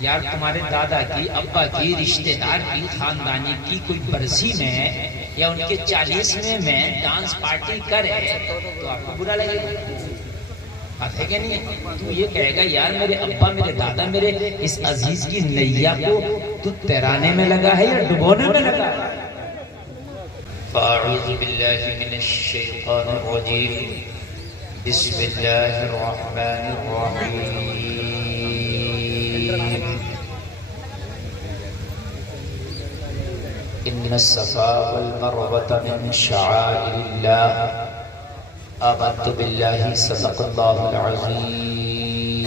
یار تمہارے دادا کی، ابا کی، رشتہ دار کی، خاندانی کی کوئی برسی میں یا ان کے 40ویں میں ڈانس پارٹی کرے تو آپ کو برا لگے گا؟ بات ہے کہ نہیں؟ تو یہ کہے گا یار میرے ابا، میرے دادا، میرے اس عزیز کی نیا کو تو تیرانے میں لگا ہے یا ڈبونے میں لگا ہے؟ فاعوذ باللہ من الشیطان الرجیم، بسم اللہ الرحمن الرحیم۔ ان الصفا والمروة من شعائر اللہ، آمنت باللہ، صدق اللہ العظیم۔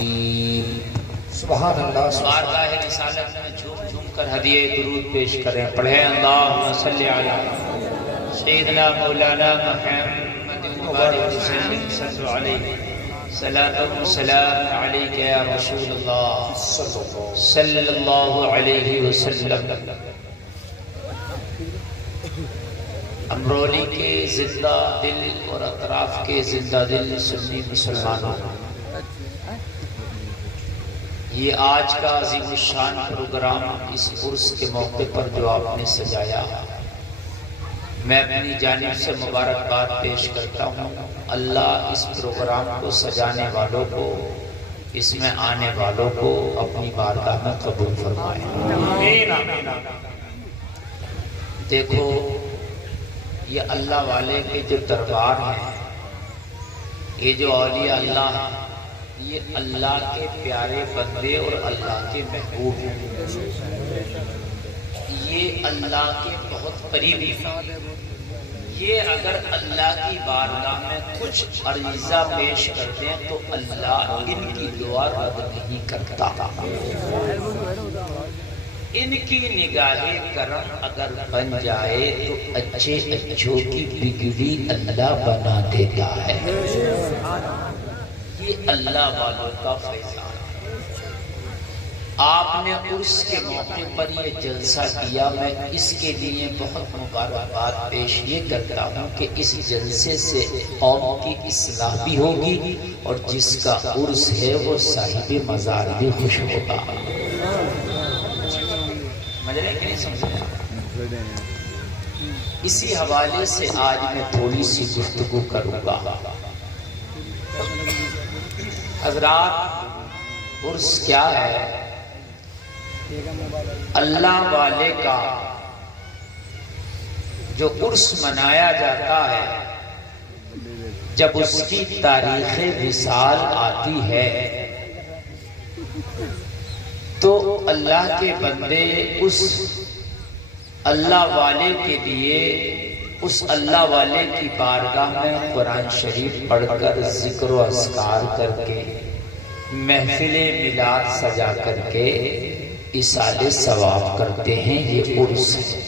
سبحان اللہ۔ بارگاہ رسالت میں جھوم جھوم کر ہدیہ درود پیش کریں، پڑھیں اللہم صلی علی سیدنا مولانا محمد مبارک وسلم، صلی علیہ صلاۃ و سلام علیک یا رسول اللہ صلی اللہ علیہ وسلم۔ امرولی کے زندہ دل اور اطراف کے زندہ دل سنی مسلمانوں، یہ آج کا عظیم الشان پروگرام اس عرس کے موقع پر جو آپ نے سجایا، میں اپنی جانب سے مبارکباد پیش کرتا ہوں۔ اللہ اس پروگرام کو سجانے والوں کو، اس میں آنے والوں کو اپنی بارگاہ میں قبول فرمائے۔ دیکھو یہ اللہ والے کے جو دربار ہیں، یہ جو اولیاء اللہ ہیں، یہ اللہ کے پیارے بندے اور اللہ کے محبوب ہیں، یہ اللہ کے بہت قریبی ہیں۔ یہ اگر اللہ کی بارگاہ میں کچھ عریضہ پیش کرتے ہیں تو اللہ ان کی دعا رد نہیں کرتا۔ ان کی نگاہ کرم اگر بن جائے تو اچھے اچھوں کی بگڑی اللہ بنا دیتا ہے۔ یہ اللہ والوں کا فیضان ہے۔ آپ نے عرس کے موقع پر یہ جلسہ کیا، میں اس کے لیے بہت مبارکباد پیش یہ کرتا ہوں کہ اس جلسے سے قوم کی اصلاح بھی ہوگی اور جس کا عرس ہے وہ صاحب مزار بھی خوش ہوگا۔ اسی حوالے سے آج میں تھوڑی سی گفتگو کروں گا۔ حضرات، عرس کیا ہے؟ اللہ والے کا جو عرس منایا جاتا ہے، جب اس کی تاریخ وصال آتی ہے تو اللہ کے بندے اس اللہ والے کے لیے، اس اللہ والے کی بارگاہ میں قرآن شریف پڑھ کر، ذکر و اذکار کر کے، محفل میلاد سجا کر کے ایصال ثواب کرتے ہیں۔ یہ عرس ہے۔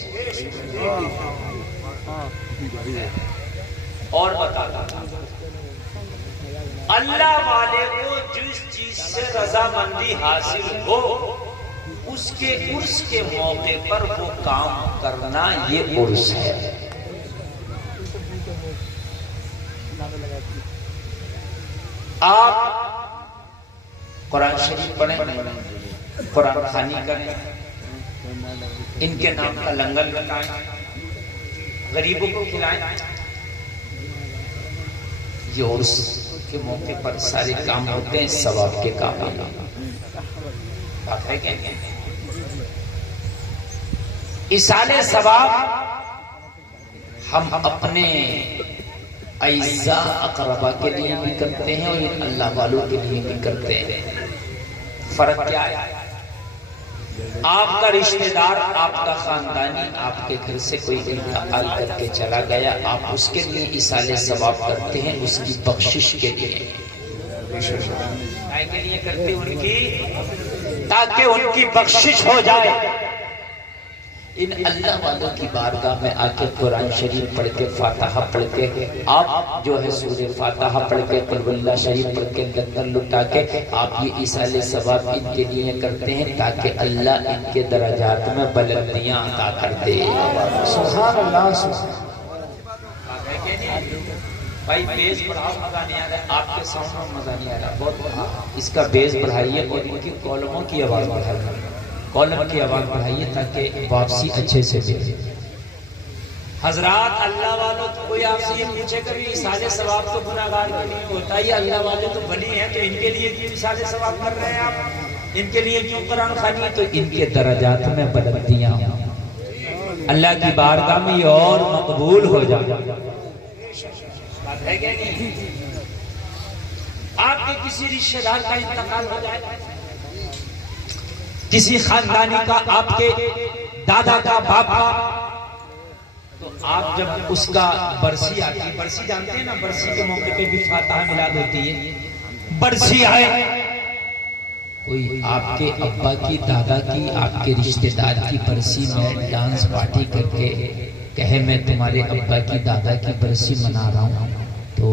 اور بتاتا اللہ والے کو جس چیز سے رضامندی حاصل ہو، اس کے عرس کے موقع پر وہ کام کرنا، یہ عرس ہے۔ آپ قرآن شریف پڑھیں، قرآن خوانی کریں، ان کے نام کا لنگر لگائیں، غریبوں کو کھلائیں، یہ عرس کے موقع پر سارے کام ہوتے ہیں، ثواب کے کام ہیں۔ بات ہے کیا؟ ایصال ثواب ہم اپنے اعزاء اقربا کے لیے بھی کرتے ہیں اور اللہ والوں کے لیے بھی کرتے ہیں۔ فرق کیا ہے؟ آپ کا رشتہ دار، آپ کا خاندانی آپ کے گھر سے کوئی انتقال کر کے چلا گیا، آپ اس کے لیے ایصال ثواب کرتے ہیں، اس کی بخشش کے لیے کرتے ہیں، تاکہ ان کی بخشش ہو جائے۔ ان اللہ والوں کی بارگاہ میں آ کے قرآن شریف پڑھ کے، فاتحہ پڑھ کے، آپ جو ہے سورہ فاتحہ پڑھ کے، قل هو اللہ شریف پڑھ کے، لنگر لٹا کے آپ یہ ایصال ثواب ان کے لیے کرتے ہیں تاکہ اللہ ان کے درجات میں بلندیاں عطا کر دے۔ سبحان اللہ۔ بھائی بیس بڑھاؤ، مزہ نہیں آ رہا ہے آپ کے ساؤنڈ میں، مزہ نہیں آ رہا، بہت اس کا بیس بڑھائیے اور ان کی کالموں کی آواز بڑھائیے، کالم کی آواز بڑھائیے تاکہ واپسی اچھے سے دے۔ حضرات اللہ والوں، کوئی آپ سے یہ پوچھے کبھی اِسالِ ثواب تو گناہگار کے لیے ہوتا ہے، یہ اللہ والے تو ولی ہیں تو ان کے لیے کیوں اِسالِ ثواب کر رہے ہیں آپ؟ ان کے لیے کیوں قرآن خوانی؟ تو ان کے درجات میں بلندیاں ہوں، اللہ کی بارگاہ میں یہ اور مقبول ہو جائے۔ بات ہے کیا نہیں؟ آپ کے کسی رشتہ دار کا انتقال ہو جائے، کسی خاندانی کا، آپ کے دادا کا، باپ کا، تو آپ جب اس کا برسی آتی ہے، برسی جانتے ہیں نا، برسی کے موقع پہ بھی فاتحہ میلاد ہوتی ہے، برسی آئے، کوئی آپ کے ابا کی، دادا کی، آپ کے رشتہ دار کی برسی میں ڈانس پارٹی کر کے کہے میں تمہارے ابا کی، دادا کی برسی منا رہا ہوں، تو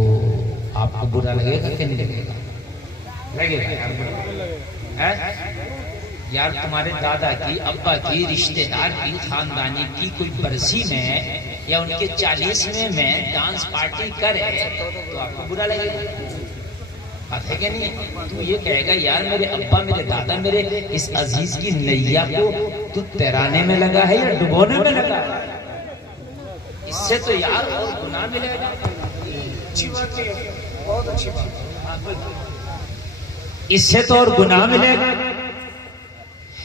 آپ کو برا لگے گا کہ نہیں لگے گا؟ لگے گا یار، تمہارے دادا کی، ابا کی، رشتہ دار کی، خاندانی کی کوئی برسی میں یا ان کے 40ویں میں ڈانس پارٹی کرے تو آپ کو برا لگے گا؟ بات ہے کہ نہیں؟ تو یہ کہے گا یار میرے ابا، میرے دادا، میرے اس عزیز کی نیا کو تو تیرانے میں لگا ہے یا ڈبونے میں لگا ہے؟ اس سے تو یار اور گناہ ملے گا۔ اچھی بات ہے، بہت اچھی بات، اس سے تو اور گناہ ملے گا،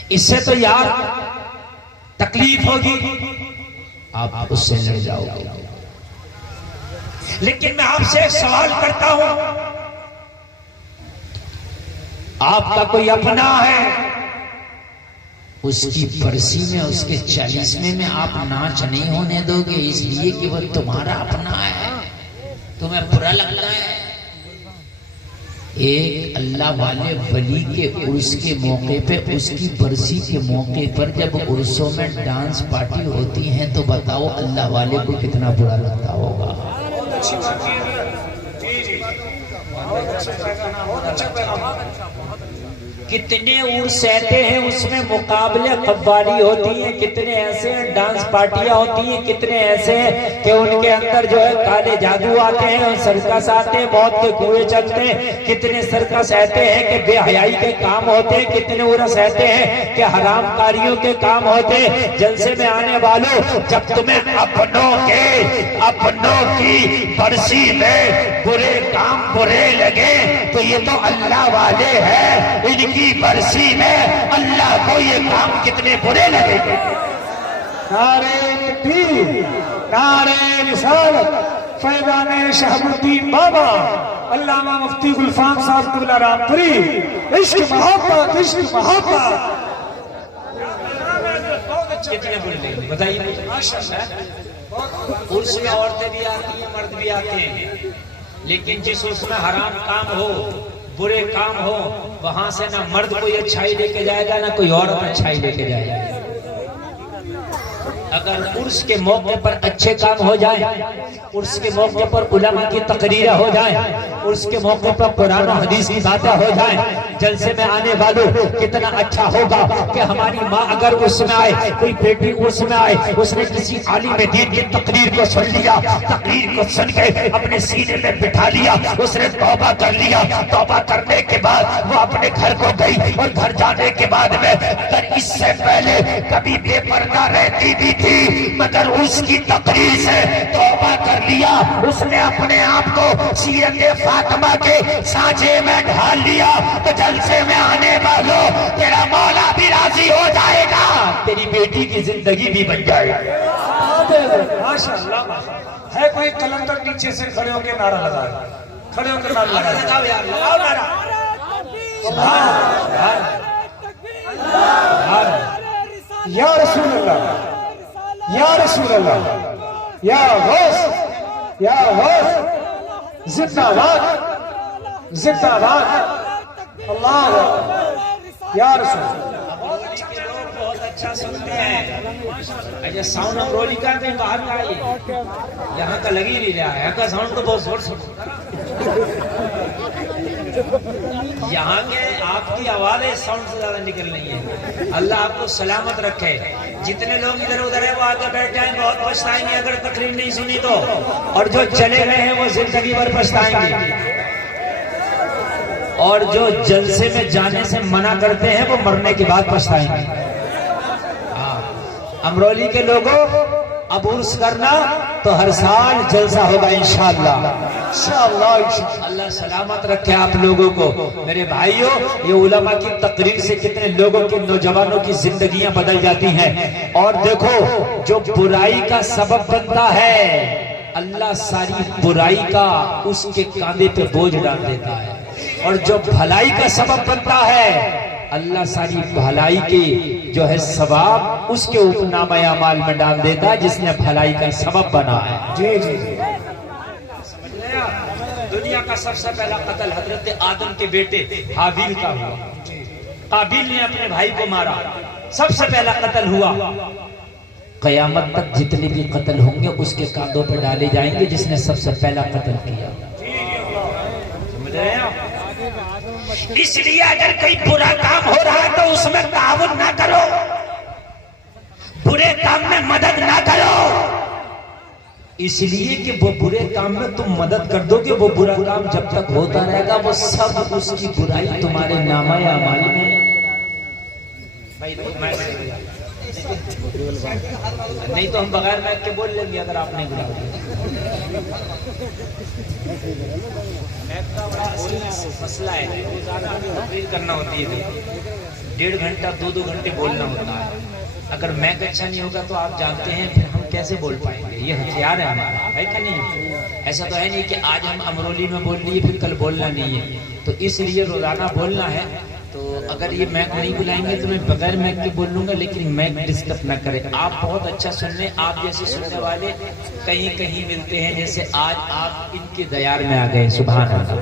اس سے تو یار تکلیف ہوگی، آپ اس سے لڑ جاؤ گے۔ لیکن میں آپ سے ایک سوال کرتا ہوں، آپ کا کوئی اپنا ہے، اس کی برسی میں، اس کے 40ویں میں آپ ناچ نہیں ہونے دو گے اس لیے کہ وہ تمہارا اپنا ہے، تمہیں برا لگتا ہے؟ ایک اللہ والے ولی کے عرس کے موقع پہ، اس کی برسی کے موقع پر جب عرسوں میں ڈانس پارٹی ہوتی ہیں تو بتاؤ اللہ والے کو کتنا برا لگتا ہوگا۔ کتنے عرس رہتے ہیں، اس میں مقابلے قوالی ہوتی ہیں، کتنے ایسے ہیں ڈانس پارٹیاں ہوتی ہیں، کتنے ایسے ہیں کہ ان کے اندر جو ہے کالے جادو آتے ہیں، سرکس آتے ہیں، موت کے کنویں چلتے ہیں، کتنے سرکس ایسے ہیں کہ بے حیائی کے کام ہوتے ہیں، کتنے عرس ایسے ہیں کہ حرام کاریوں کے کام ہوتے ہیں۔ جلسے میں آنے والوں، جب تمہیں اپنوں کی برسی میں برے کام برے لگے تو یہ تو اللہ والے ہیں، ان کی برسی میں اللہ کو یہ کام کتنے برے لگے گے۔ نعرہ تکبیر، نعرہ رسالت، فیضان شہاب الدین بابا، علامہ مفتی گلفام صاحب قبلہ رام پوری، عشق محبت، عشق محبت۔ کتنے برے لگے گے بتائیے مجھے؟ عرس میں عورتیں بھی آتی ہیں، مرد بھی آتے ہیں، لیکن جس عرس میں حرام کام ہو، برے کام ہو، وہاں سے نہ مرد کوئی اچھائی لے کے جائے گا، نہ کوئی عورت اچھائی لے کے جائے گا۔ اگر عرس کے موقع پر اچھے کام ہو جائیں، عرس کے موقع پر علماء کی تقریریں ہو جائیں، عرس کے موقع پر قرآن و حدیث کی باتیں ہو جائیں، جلسے میں آنے والوں کتنا اچھا ہوگا کہ ہماری ماں اگر عرس میں آئے، کوئی بیٹی عرس میں آئے، اس نے کسی عالم دین کی تقریر کو سن لیا، تقریر کو سن کے اپنے سینے میں بٹھا لیا، اس نے توبہ کر لیا، توبہ کرنے کے بعد وہ اپنے گھر کو گئی، اور گھر جانے کے بعد میں اگر اس سے پہلے کبھی بے پردہ رہتی بھی تھی مگر اس کی تقریر سے توبہ کر لیا، اس نے اپنے آپ کو سیرت فاطمہ کے سانچے میں ڈھال لیا، تو جلسے میں آنے والوں تیرا مولا بھی راضی ہو جائے گا، تیری بیٹی کی زندگی بھی بن جائے گی۔ ماشاءاللہ ہے کوئی کلندر نیچے سے کھڑے ہو کے نعرہ لگا، کھڑے ہو کے نعرہ لگا، لگاؤ یار، لگاؤ نعرہ۔ یا رسول اللہ، یا رسول اللہ، یا غوث، یا غوث، زندہ باد، زندہ باد، اللہ اکبر، یا رسول اللہ۔ بہت اچھا سنتے ہیں، اچھا ساؤنڈ امرولی کا کہیں باہر کا آئیے، یہاں کا لگ ہی نہیں رہا ہے، یہاں کا ساؤنڈ تو بہت زور سنتا یہاں کے آپ کی آوازیں ساؤنڈ سے زیادہ نکل رہی ہیں۔ اللہ آپ کو سلامت رکھے، جتنے لوگ ادھر ادھر ہیں وہ آگے بیٹھ جائیں، بہت پچھتائیں گے اگر تقریر نہیں سنی تو، اور جو چلے گئے ہیں وہ زندگی بھر پچھتائیں گے، اور جو جلسے میں جانے سے منع کرتے ہیں وہ مرنے کے بعد پچھتائیں گے۔ امرولی کے لوگوں اب عرس کرنا تو ہر سال جلسہ ہوگا انشاءاللہ۔ اللہ سلامت رکھے آپ لوگوں کو۔ میرے بھائیوں، یہ علماء کی تقریر سے کتنے لوگوں کی، نوجوانوں کی زندگیاں بدل جاتی ہیں۔ اور دیکھو، جو برائی کا سبب بنتا ہے اللہ ساری برائی کا اس کے کاندھے پہ بوجھ ڈال دیتا ہے، اور جو بھلائی کا سبب بنتا ہے اللہ ساری بھلائی کے جو ہے ثواب اس کے اوپر نامہ اعمال میں ڈال دیتا ہے جس نے بھلائی کا سبب بنا ہے۔ جی جی جی، دنیا کا سب سے پہلا قتل حضرت آدم کے بیٹے حابیل کا ہوا۔ قابیل نے اپنے بھائی کو مارا، سب سے پہلا قتل ہوا۔ قیامت تک جتنے بھی قتل ہوں گے اس کے کاندھوں پہ ڈالے جائیں گے جس نے سب سے پہلا قتل کیا۔ سمجھ رہے ہیں؟ اس لیے اگر کوئی برا کام ہو رہا ہے تو اس میں تعاون نہ کرو، برے کام میں مدد نہ کرو، اس لیے کہ وہ برے کام میں تم مدد کر دو گے، وہ برا کام جب تک ہوتا رہے گا وہ سب اس کی برائی تمہارے نامہ اعمال میں۔ نہیں تو ہم بغیر مائک کے بول لیں گے اگر آپ نہیں مسئلہ ہے، تقریر کرنا ہوتی ہے، 1.5 گھنٹہ 2 گھنٹے بولنا ہوتا ہے۔ اگر میک اچھا نہیں ہوگا تو آپ جانتے ہیں پھر ہم کیسے بول پائیں گے، یہ ہتھیار ہے ہمارا، ہے کہ نہیں؟ ایسا تو ہے نہیں کہ آج ہم امرولی میں بول لیے پھر کل بولنا نہیں ہے، تو اس لیے روزانہ بولنا ہے۔ تو اگر یہ میک نہیں بلائیں گے تو میں بغیر میک کے بول لوں گا، لیکن میک ڈسٹرب نہ کرے۔ آپ بہت اچھا سن لیں، آپ جیسے سننے والے کہیں کہیں ملتے ہیں، جیسے آج آپ ان کے دیار میں آ گئے۔ سبحان اللہ۔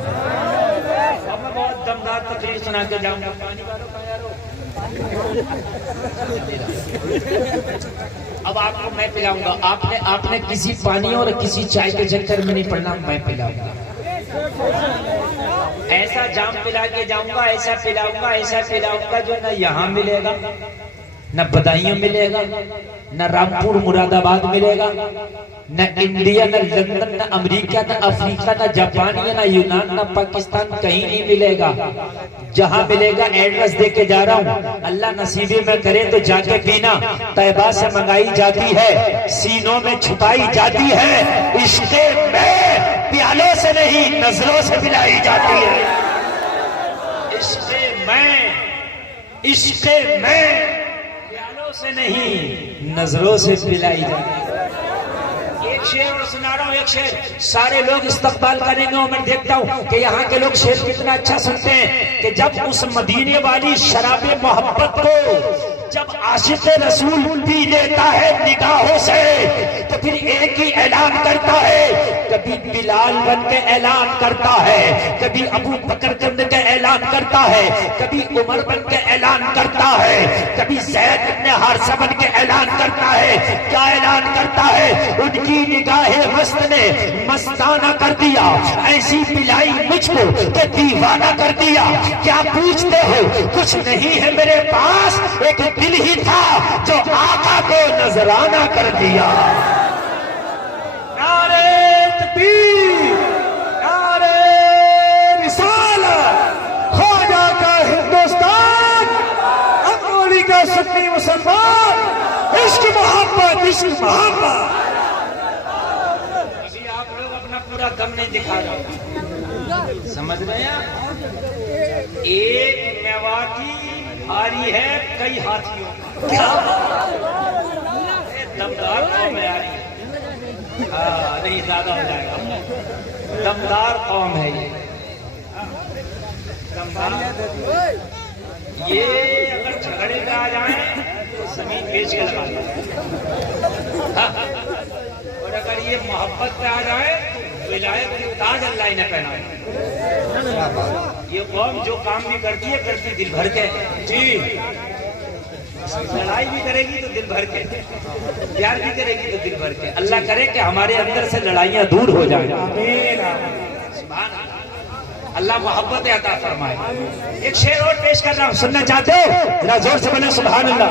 اب میں بہت دمدار تقریر سنا کے جاؤں گا۔ اب آپ کو میں پلاؤں گا، آپ نے کسی پانی اور کسی چائے کے چکر میں نہیں پڑنا، میں پلاؤں گا۔ ایسا جام پلا کے جاؤں گا، ایسا پلاؤں گا، ایسا پلاؤں گا جو نہ یہاں ملے گا، نہ بدایوں ملے گا، نہ رامپور مراد آباد ملے گا، نہ انڈیا، نہ لندن، نہ امریکہ، نہ افریقہ، نہ جاپان، نہ یونان، نہ پاکستان، کہیں نہیں ملے گا۔ جہاں ملے گا ایڈریس دے کے جا رہا ہوں، اللہ نصیبے میں کرے تو جا کے پینا۔ طیبہ سے منگائی جاتی ہے، سینوں میں چھپائی جاتی ہے، عشق میں پیالوں سے نہیں نظروں سے پلائی جاتی ہے۔ عشق میں پیالوں سے نہیں نظروں سے پلائی جاتی ہے۔ ایک شعر اور سنا رہا ہوں، ایک شعر سارے لوگ استقبال کریں گے، اور میں دیکھتا ہوں کہ یہاں کے لوگ شعر کتنا اچھا سنتے ہیں کہ جب اس مدینے والی شراب محبت کو جب عاشق رسول پی لیتا ہے نگاہوں سے تو پھر ایک ہی اعلان کرتا ہے، کبھی بلال بن کے اعلان کرتا ہے، کبھی ابو بکر بن کے اعلان کرتا ہے، کبھی عمر بن کے اعلان کرتا ہے، کبھی زید بن حارثہ بن کے اعلان کرتا ہے۔ کیا اعلان کرتا ہے؟ ان کی نگاہ مست نے مستانہ کر دیا، ایسی پلائی مجھ کو کہ دیوانہ کر دیا۔ کیا پوچھتے ہو؟ کچھ نہیں ہے میرے پاس، ایک دل ہی تھا جو آقا کو نذرانہ کر دیا۔ نعرہ تکبیر، نعرہ رسالت، خواجہ کا ہندوستان، امرولی کا سنی مسلمان، عشق محبت، عشق محبت۔ ابھی آپ لوگ اپنا پورا دم نہیں دکھا رہے، سمجھ رہے ہیں؟ ایک میواتی آری ہے کئی ہاتھیوں کا، دمدار قوم ہے یاری، نہیں زیادہ ہو جائے گا، دمدار قوم ہے یہ، دمدار۔ یہ اگر جھگڑے پہ آ جائیں تو زمین بیچ کے لگا دیں، اور اگر یہ محبت پہ آ جائے تو ولایت کے تاج اللہ انہیں پہنائے۔ یہ قوم جو کام بھی کرتی ہے کرتی دل بھر کے، جی لڑائی بھی کرے گی تو دل بھر کے، پیار بھی کرے گی تو دل بھر کے۔ اللہ کرے کہ ہمارے اندر سے لڑائیاں دور ہو جائیں، سبحان اللہ، اللہ محبت عطا فرمائے۔ ایک شعر اور پیش کر رہا ہوں، سننا چاہتے ہو؟ ذرا زور سے بولیں سبحان اللہ۔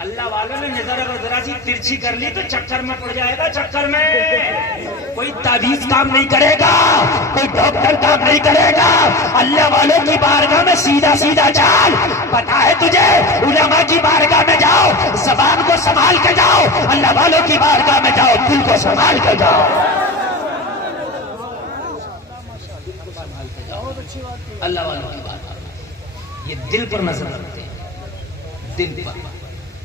اللہ والوں نے نظر اگر ذرا سی ترچھی کر لی تو چکر میں پڑ جائے گا. چکر میں کوئی تعویذ کام نہیں کرے گا, کوئی ڈاکٹر کام نہیں کرے گا. اللہ والوں کی بارگاہ میں سیدھا سیدھا چال. پتا ہے تجھے, علماء کی بارگاہ میں جاؤ, زبان کو سنبھال کے جاؤ. اللہ والوں کی بارگاہ میں جاؤ, دل کو سنبھال کے جاؤ. اللہ والوں کی بارگاہ, یہ دل پر نظر رکھتے ہیں, دل پر.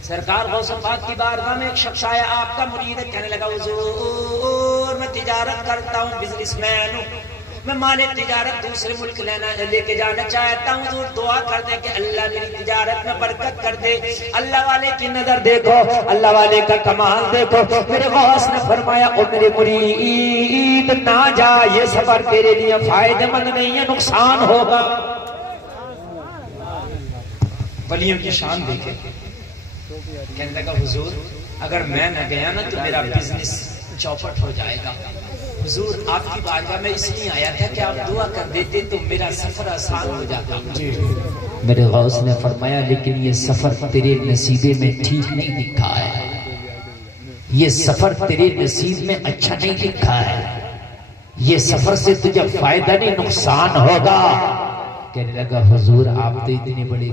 سرکار غوث پاک کی بارگاہ میں ایک شخص آیا, آپ کا مرید ہے. کہنے لگا حضور میں تجارت کرتا ہوں, بزنس مین ہوں, میں مال تجارت دوسرے ملک لے کے جانا چاہتا ہوں. حضور دعا کر دے کہ اللہ میری تجارت میں برکت کر دے. اللہ والے کی نظر دیکھو, اللہ والے کا کمال دیکھو. میرے غوث نے فرمایا, او میرے مرید نہ جا, یہ سفر تیرے لیے فائدہ مند نہیں ہے, نقصان ہوگا. ولیوں کی شان دیکھے. کہنے لگا حضور اگر میں نہ گیا نا تو میرا بزنس چوپٹ ہو جائے گا. حضور آپ کی بارگاہ میں اس لیے آیا تھا کہ آپ دعا کر دیتے تو میرا سفر آسان ہو جاتا. میرے غوث نے فرمایا لیکن یہ سفر تیرے نصیبے میں ٹھیک نہیں لکھا ہے, یہ سفر تیرے نصیب میں اچھا نہیں لکھا ہے, یہ سفر سے تجھے فائدہ نہیں نقصان ہوگا. کہنے لگا حضور آپ تو اتنے بڑے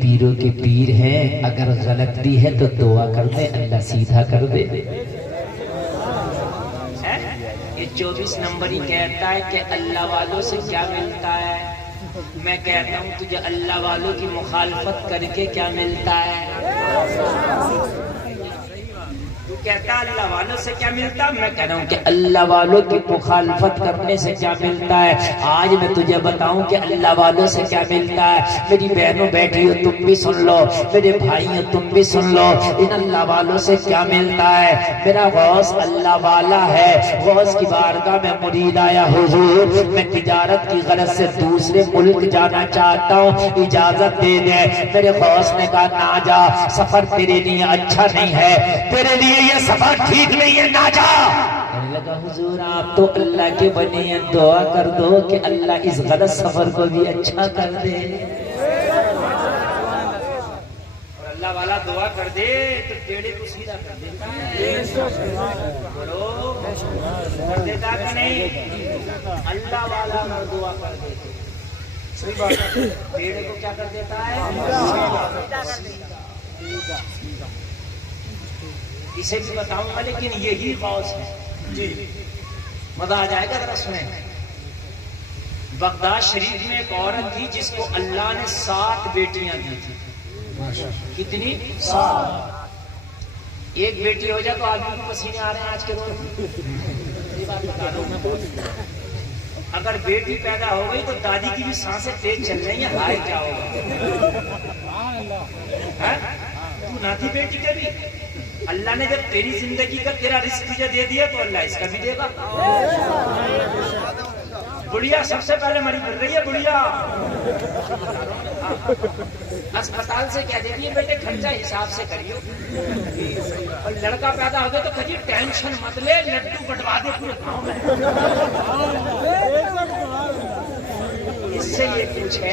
پیروں کے پیر ہیں, اگر غلطی ہے تو دعا کر دے, اللہ سیدھا کر دے. یہ 24 نمبر ہی کہتا ہے کہ اللہ والوں سے کیا ملتا ہے. میں کہتا ہوں تجھے اللہ والوں کی مخالفت کر کے کیا ملتا ہے. تو کہتا اللہ والوں سے کیا ملتا, میں کہہ رہا ہوں کہ اللہ والوں کی مخالفت کرنے سے کیا ملتا ہے. آج میں تجھے بتاؤں کہ اللہ والوں سے کیا ملتا ہے. میری بہنوں بیٹھی ہو تم بھی سن لو, میرے بھائی ہو تم بھی سن لو, ان اللہ والوں سے کیا ملتا ہے. میرا غوث اللہ والا ہے. غوث کی بارگاہ میں مرید آیا, حضور میں تجارت کی غرض سے دوسرے ملک جانا چاہتا ہوں, اجازت دے دیں. میرے غوث نے کہا نہ جا, سفر تیرے لیے اچھا نہیں ہے, تیرے لیے یہ سفر ٹھیک نہیں ہے, نہ جا. کہنے لگا حضور آپ تو اللہ کے بنے ہیں, دعا کر دو کہ اللہ اس غلط سفر کو بھی اچھا کر دے. اور اللہ والا دعا کر دے تو ٹیڑے کو سیدھا کر دیتا ہے. بولو کر دیتا کہ نہیں. اللہ والا اگر دعا کر دے ٹیڑے کو کیا کر دیتا ہے. اسے بھی بتاؤں گا لیکن یہی غوث ہے. جی مزہ آ جائے گا درس میں. بغداد شریف میں ایک عورت تھی جس کو اللہ نے 7 بیٹیاں دی تھی. کتنی؟ 7. ایک بیٹی ہو جائے تو آدمی کو پسینے آ رہے ہیں آج کے دور. اگر بیٹی پیدا ہو گئی تو دادی کی بھی سانسیں تیز چل رہی ہیں, ہائے کیا ہوگا. تو نہ تھی بیٹی کے بھی, اللہ نے جب تیری زندگی کا تیرا رزق تجھے دے دیا تو اللہ اس کا بھی دے گا. بڑھیا سب سے پہلے مری مل رہی ہے بڑھیا. اسپتال سے کہہ دیتی ہے بیٹے خرچہ حساب سے کریو, اور لڑکا پیدا ہو گیا تو کہتی ٹینشن مت لے, لڈو بٹوا دے پورے گاؤں میں. اس سے یہ پوچھے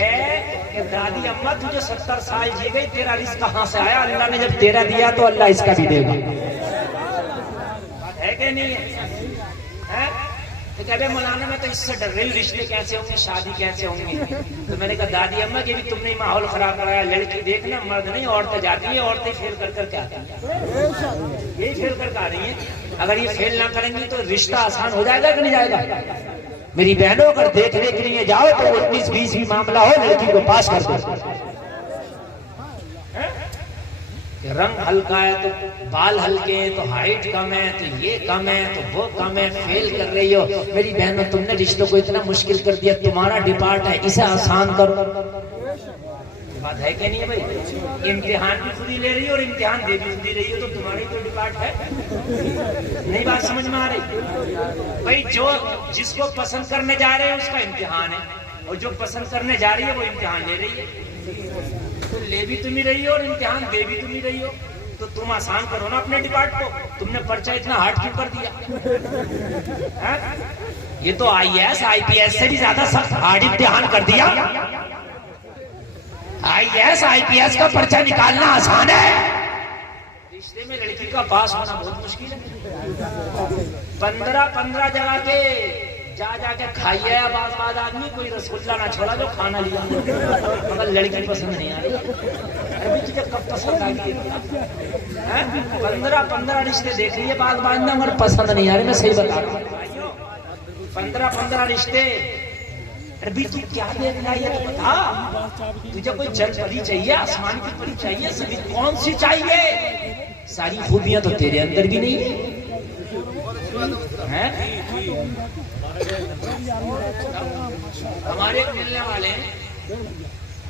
کہ دادی اماں تجھے 70 سال جی گئی, تیرا رزق کہاں سے آیا. اللہ نے جب تیرا دیا تو اللہ اس کا بھی دے گا. بات ہے کہ نہیں ہے؟ تو کہتے مولانا میں تو اس سے ڈر رہی, رشتے کیسے ہوں گے, شادی کیسے ہوں گے. تو میں نے کہا دادی اماں یہ بھی تم نے ماحول خراب کرایا. لڑکی دیکھنا مرد نہیں عورتیں جاتی ہیں, عورتیں فیل کر کر کے آتی ہیں, یہی فیل کر کے آ رہی ہیں. اگر یہ فیل نہ کریں گی تو رشتہ آسان ہو جائے گا کہ نہیں جائے گا. میری بہنوں اگر دیکھنے کے لیے جاؤ تو 19-20 بھی معاملہ ہو, لڑکی کو پاس کر دو. رنگ ہلکا ہے تو بال ہلکے ہیں, تو ہائٹ کم ہے, تو یہ کم ہے, تو وہ کم ہے, فیل کر رہی ہو. میری بہنوں تم نے رشتوں کو اتنا مشکل کر دیا, تمہارا ڈپارٹ ہے, اسے آسان کرو. بات ہے کہ نہیں ہے بھائی. امتحان بھی خود ہی لے رہی ہے اور امتحان دے بھی خود ہی رہی ہے, تو تمہاری تو ڈپارٹ ہے نہیں. بات سمجھ میں آ رہی بھائی. جو جس کو پسند کرنے جا رہے ہیں اس کا امتحان ہے, اور جو پسند کرنے جا رہی ہے وہ امتحان لے رہی ہے. تو لے بھی تم ہی رہی ہو اور امتحان دے بھی تم ہی رہی ہو, تو تم آسان کرو نا اپنے ڈپارٹ کو. تم نے پرچہ اتنا ہارڈ کیوں کر دیا؟ یہ تو IAS IPS سے بھی زیادہ سخت ہارڈ امتحان کر دیا. IAS IPS کا پرچہ نکالنا آسان ہے, رشتے میں لڑکی کا پاس ہونا بہت مشکل ہے. 15 جگہ کے جا کے کھائیے. بعض آدمی کوئی رسگلہ نہ چھوڑا جو کھانا لیا مگر لڑکی پسند نہیں آ رہی. ابھی تجھے کب پسند آ گئی؟ 15 رشتے دیکھ لیے بعض نے مگر پسند نہیں آ رہے. میں صحیح بتا رہا ہوں. 15 رشتے. ابھی تو کیا دیکھنا ہے یہ بتا. تجھے کوئی جل پری چاہیے, آسمان کی پری چاہیے, سبھی کون سی چاہیے؟ ساری خوبیاں تو تیرے اندر بھی نہیں ہیں. ہمارے ملنے والے ہیں,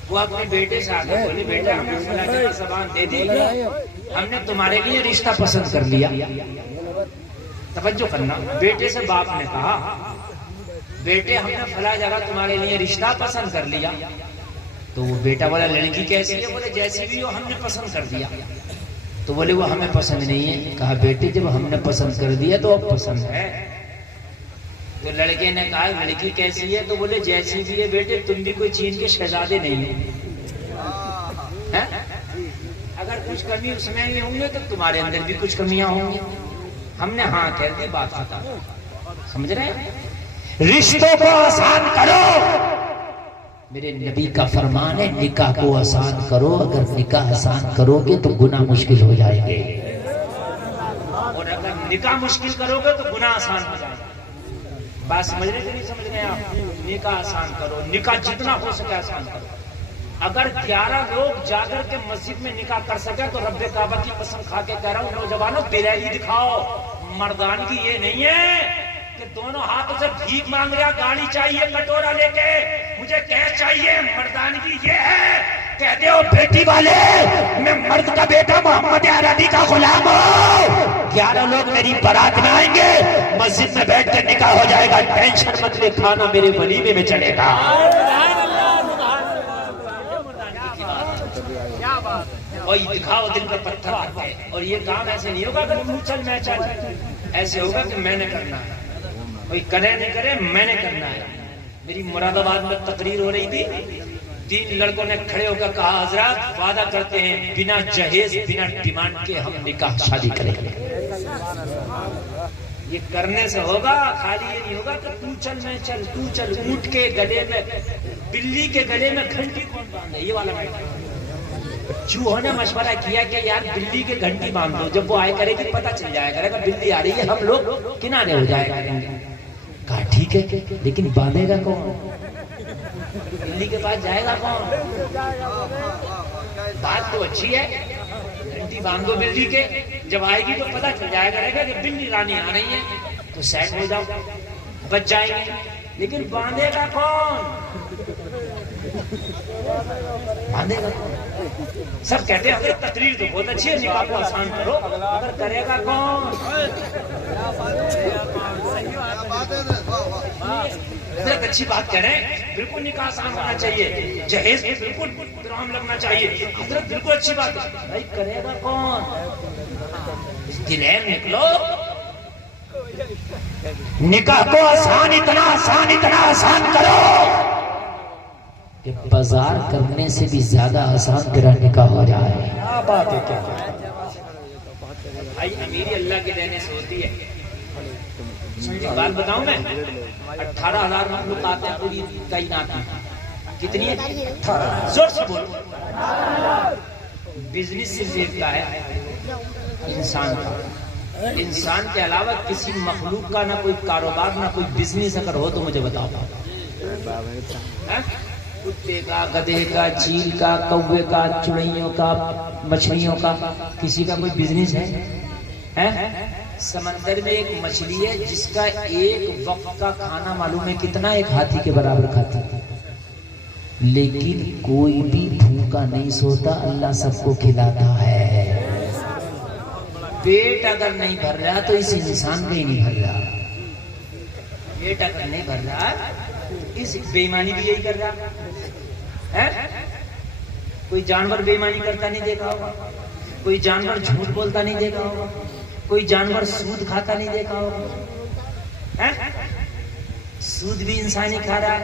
وہ اپنے بیٹے سے آگے بولے بیٹا ہم نے فلاں جگہ زبان دے دی, ہم نے تمہارے لیے رشتہ پسند کر لیا. توجہ کرنا. بیٹے سے باپ نے کہا بیٹے ہم نے فلاں جگہ تمہارے لیے رشتہ پسند کر لیا. تو وہ بیٹا بولا لڑکی کیسی ہے؟ بولے جیسی بھی ہو ہم نے پسند کر دیا. تو بولے وہ ہمیں پسند نہیں ہے. کہا بیٹے جب ہم نے پسند کر دیا تو اب پسند ہے. تو لڑکے نے کہا لڑکی کیسی ہے؟ تو بولے جیسی بھی ہے بیٹے تم بھی کوئی چین کے شہزادے نہیں ہو. اگر کچھ کمی اس میں نہیں ہوں گے تو تمہارے اندر بھی کچھ کمیاں ہوں گی. ہم نے ہاں کہہ دی. بات آتا سمجھ رہے ہیں؟ رشتوں کو آسان کرو. میرے نبی کا فرمان ہے نکاح کو آسان کرو. اگر نکاح آسان کرو گے تو گناہ مشکل ہو جائیں گے, اور اگر نکاح مشکل کرو گے تو گناہ آسان ہو جائیں گے. بات سمجھ رہے کہ نہیں سمجھ رہے آپ؟ نکاح آسان کرو. نکاح جتنا ہو سکے آسان کرو. اگر 11 لوگ جا کر کے مسجد میں نکاح کر سکے تو رب کعبہ کی قسم کھا کے کہہ رہا ہوں نوجوانوں بریلی دکھاؤ. مردانگی یہ نہیں ہے کہ دونوں ہاتھوں سے بھیک مانگ رہا, گاڑی چاہیے کٹورا لے کے, مجھے کیش چاہیے. مردانگی یہ ہے کہتے ہو بیٹی والے میں مرد کا بیٹا محمد عربی کا غلام ہوں. 11 لوگ میری بارات میں آئیں گے, مسجد میں بیٹھ کر نکاح ہو جائے گا. ٹینشن مت لے, کھانا میرے ولیمے میں چلے گا. اور یہ دکھاؤ دل کا پتھر آتا ہے. اور یہ کام ایسے نہیں ہوگا کہ تو چل میں چل, ایسے ہوگا کہ میں نے کرنا ہے. کوئی کرے نہیں کرے میں نے کرنا ہے. میری مراد آباد میں تقریر ہو رہی تھی, 3 لڑکوں نے کھڑے ہو کر کہا حضرات وعدہ کرتے ہیں بنا جہیز بنا ڈیمانڈ کے ہم نکاح شادی کریں گے. یہ کرنے سے ہوگا, خالی یہ نہیں ہوگا کہ تو چل میں چل, تو چل. اونٹ کے گلے میں, بلی کے گلے میں گھنٹی کون باندھے, یہ والا میٹر. چوہوں نے مشورہ کیا کہ یار بلی کے گھنٹی باندھ دو, جب وہ آئے کرے گی پتہ چل جائے کرے گا بلی آ رہی ہے, ہم لوگ کنارے ہو جائے کریں گے. کہا ٹھیک ہے لیکن باندھے گا کون؟ بلی کے پاس جائے گا کون؟ بات تو اچھی ہے, گھنٹی باندھو بلی کے, جب آئے گی تو پتہ چل جائے کرے گا کہ بلی رانی آ رہی ہے, تو سیٹ ہو جاؤ, بچ جائیں گے. لیکن باندھے گا کون؟ باندھے گا کون؟ سب کہتے ہیں حضرت تقریر تو بہت اچھی ہے, نکاح کو آسان کرو, مگر کرے گا کون؟ حضرت اچھی بات کہہ رہے ہیں, بالکل نکاح آسان ہونا چاہیے, جہیز بالکل درہم لگنا چاہیے. حضرت بالکل اچھی بات ہے, بھائی کرے گا کون؟ دلیر نکلو. نکاح کو اتنا آسان کرو کہ بازار کرنے سے بھی زیادہ آسان تیرا نکاح ہو جائے. کیا بات ہے, کیا بھائی امیری اللہ کے دینے سے ہوتی ہے. بات بتاؤں میں, 18,000 مخلوقات ہیں پوری کائنات میں. کتنی ہے؟ 18. زور سے بولو. بزنس سے دیکھتا ہے انسان کا. انسان کے علاوہ کسی مخلوق کا نہ کوئی کاروبار نہ کوئی بزنس اگر ہو تو مجھے بتاؤ. کتے کا, گدھے کا, چیل کا, کوے کا, چڑیوں کا, مچھلیوں کا, کسی کا کوئی بزنس ہے؟ سمندر میں ایک مچھلی ہے جس کا ایک وقت کا کھانا معلوم ہے کتنا, ایک ہاتھی کے برابر کھاتی ہے. لیکن کوئی بھی بھوکا نہیں سوتا, اللہ سب کو کھلاتا ہے. پیٹ اگر نہیں بھر رہا تو اس انسان کا ہی نہیں بھر رہا. پیٹ اگر نہیں بھر رہا, اس بے ایمانی بھی یہی کر رہا ہے. کوئی جانور بے ایمانی کرتا نہیں دیکھا ہوگا, کوئی جانور جھوٹ بولتا نہیں دیکھا ہوگا, کوئی جانور سود کھاتا نہیں دیکھا ہوگا. سود بھی انسان ہی کھا رہا ہے,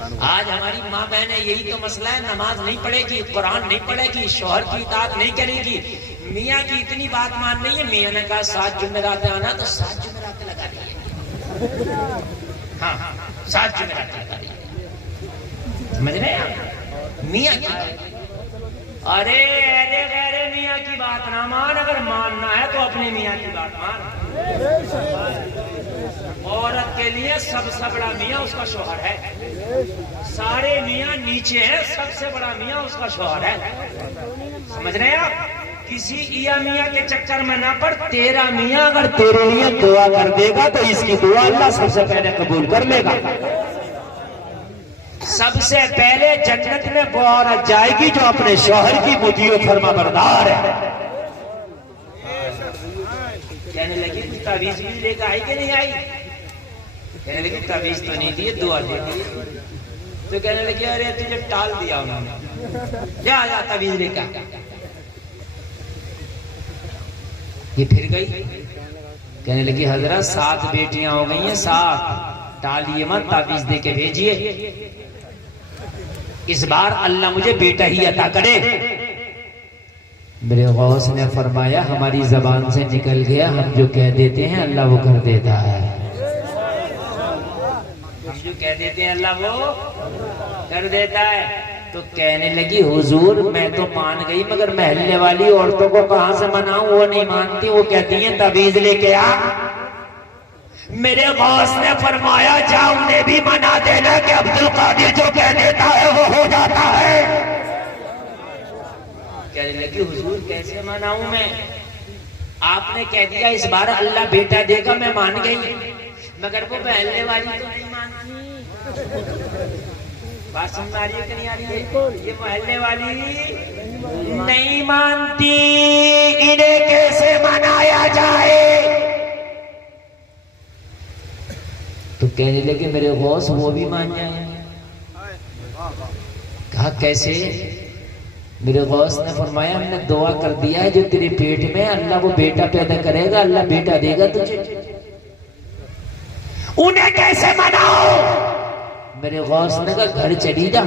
آج ہماری ماں بہنیں یہی تو مسئلہ ہے، نماز نہیں پڑھے گی، قرآن نہیں پڑھے گی، شوہر کی اطاعت نہیں کرے گی، میاں کی اتنی بات مان رہی ہے، میاں نے کہا 7 جمعرات آنا تو 7 جمعرات لگا دیے، ہاں 7 جمعرات لگا دیے، سمجھ رہے ہیں میاں کی؟ ارے غیر میاں کی بات نہ مان، اگر ماننا ہے تو اپنے میاں کی بات مان۔ عورت کے لیے سب سے بڑا میاں اس کا شوہر ہے، سارے میاں نیچے ہیں، سب سے بڑا میاں اس کا شوہر ہے، سمجھ رہے ہیں آپ؟ کسی عیا میاں کے چکر میں نہ پڑ، تیرا میاں اگر تیرے لیے دعا کر دے گا تو اس کی دعا اللہ سب سے پہلے قبول کر لے گا۔ سب سے پہلے جنت میں وہ عورت جائے گی جو اپنے شوہر کی مطیع و فرما بردار ہے۔ کہنے لگی تعویذ بھی لے کے آئی کہ نہیں آئی؟ کہنے لگی تعویذ تو نہیں دی، دعا دے دی۔ تو کہنے لگی ارے تجھے ٹال دیا انہوں نے، کیا آیا تعویذ لے کے؟ یہ پھر گئی، کہنے لگی حضرت 7 بیٹیاں ہو گئی ہیں، 7 ٹالیے مت، تعویذ دے کے بھیجیے، اس بار اللہ مجھے بیٹا ہی عطا کرے۔ میرے غوث نے فرمایا ہماری زبان سے نکل گیا، ہم جو کہہ دیتے ہیں اللہ وہ کر دیتا ہے، ہم جو کہہ دیتے ہیں اللہ وہ کر دیتا ہے۔ تو کہنے لگی حضور میں تو مان گئی، مگر محلے والی عورتوں کو کہاں سے مناؤں، وہ نہیں مانتی، وہ کہتی ہیں تعویذ لے کے آ۔ میرے غوث نے فرمایا جا انہیں بھی منا دینا کہ عبدالقادر جو کہہ دیتا ہے وہ ہو جاتا ہے۔ کہنے لگی حضور کیسے مناؤں میں، آپ نے کہہ دیا اس بار اللہ بیٹا دے گا، میں مان گئی، مگر وہ محلے والی تو نہیں مانتی۔ بات سمجھ آ رہی ہے کہ نہیں آ رہی ہے؟ یہ محلے والی نہیں مانتی، انہیں کیسے منایا جائے؟ تو کہنے لگے میرے غوث وہ بھی مان جائیں۔ کہا کیسے؟ میرے غوث نے فرمایا ہم نے دعا کر دیا ہے جو تیرے پیٹ میں اللہ وہ بیٹا پیدا کرے گا، اللہ بیٹا دے گا تجھے۔ انہیں کیسے مناؤ؟ میرے غوث نے کہا گھر چلی جا،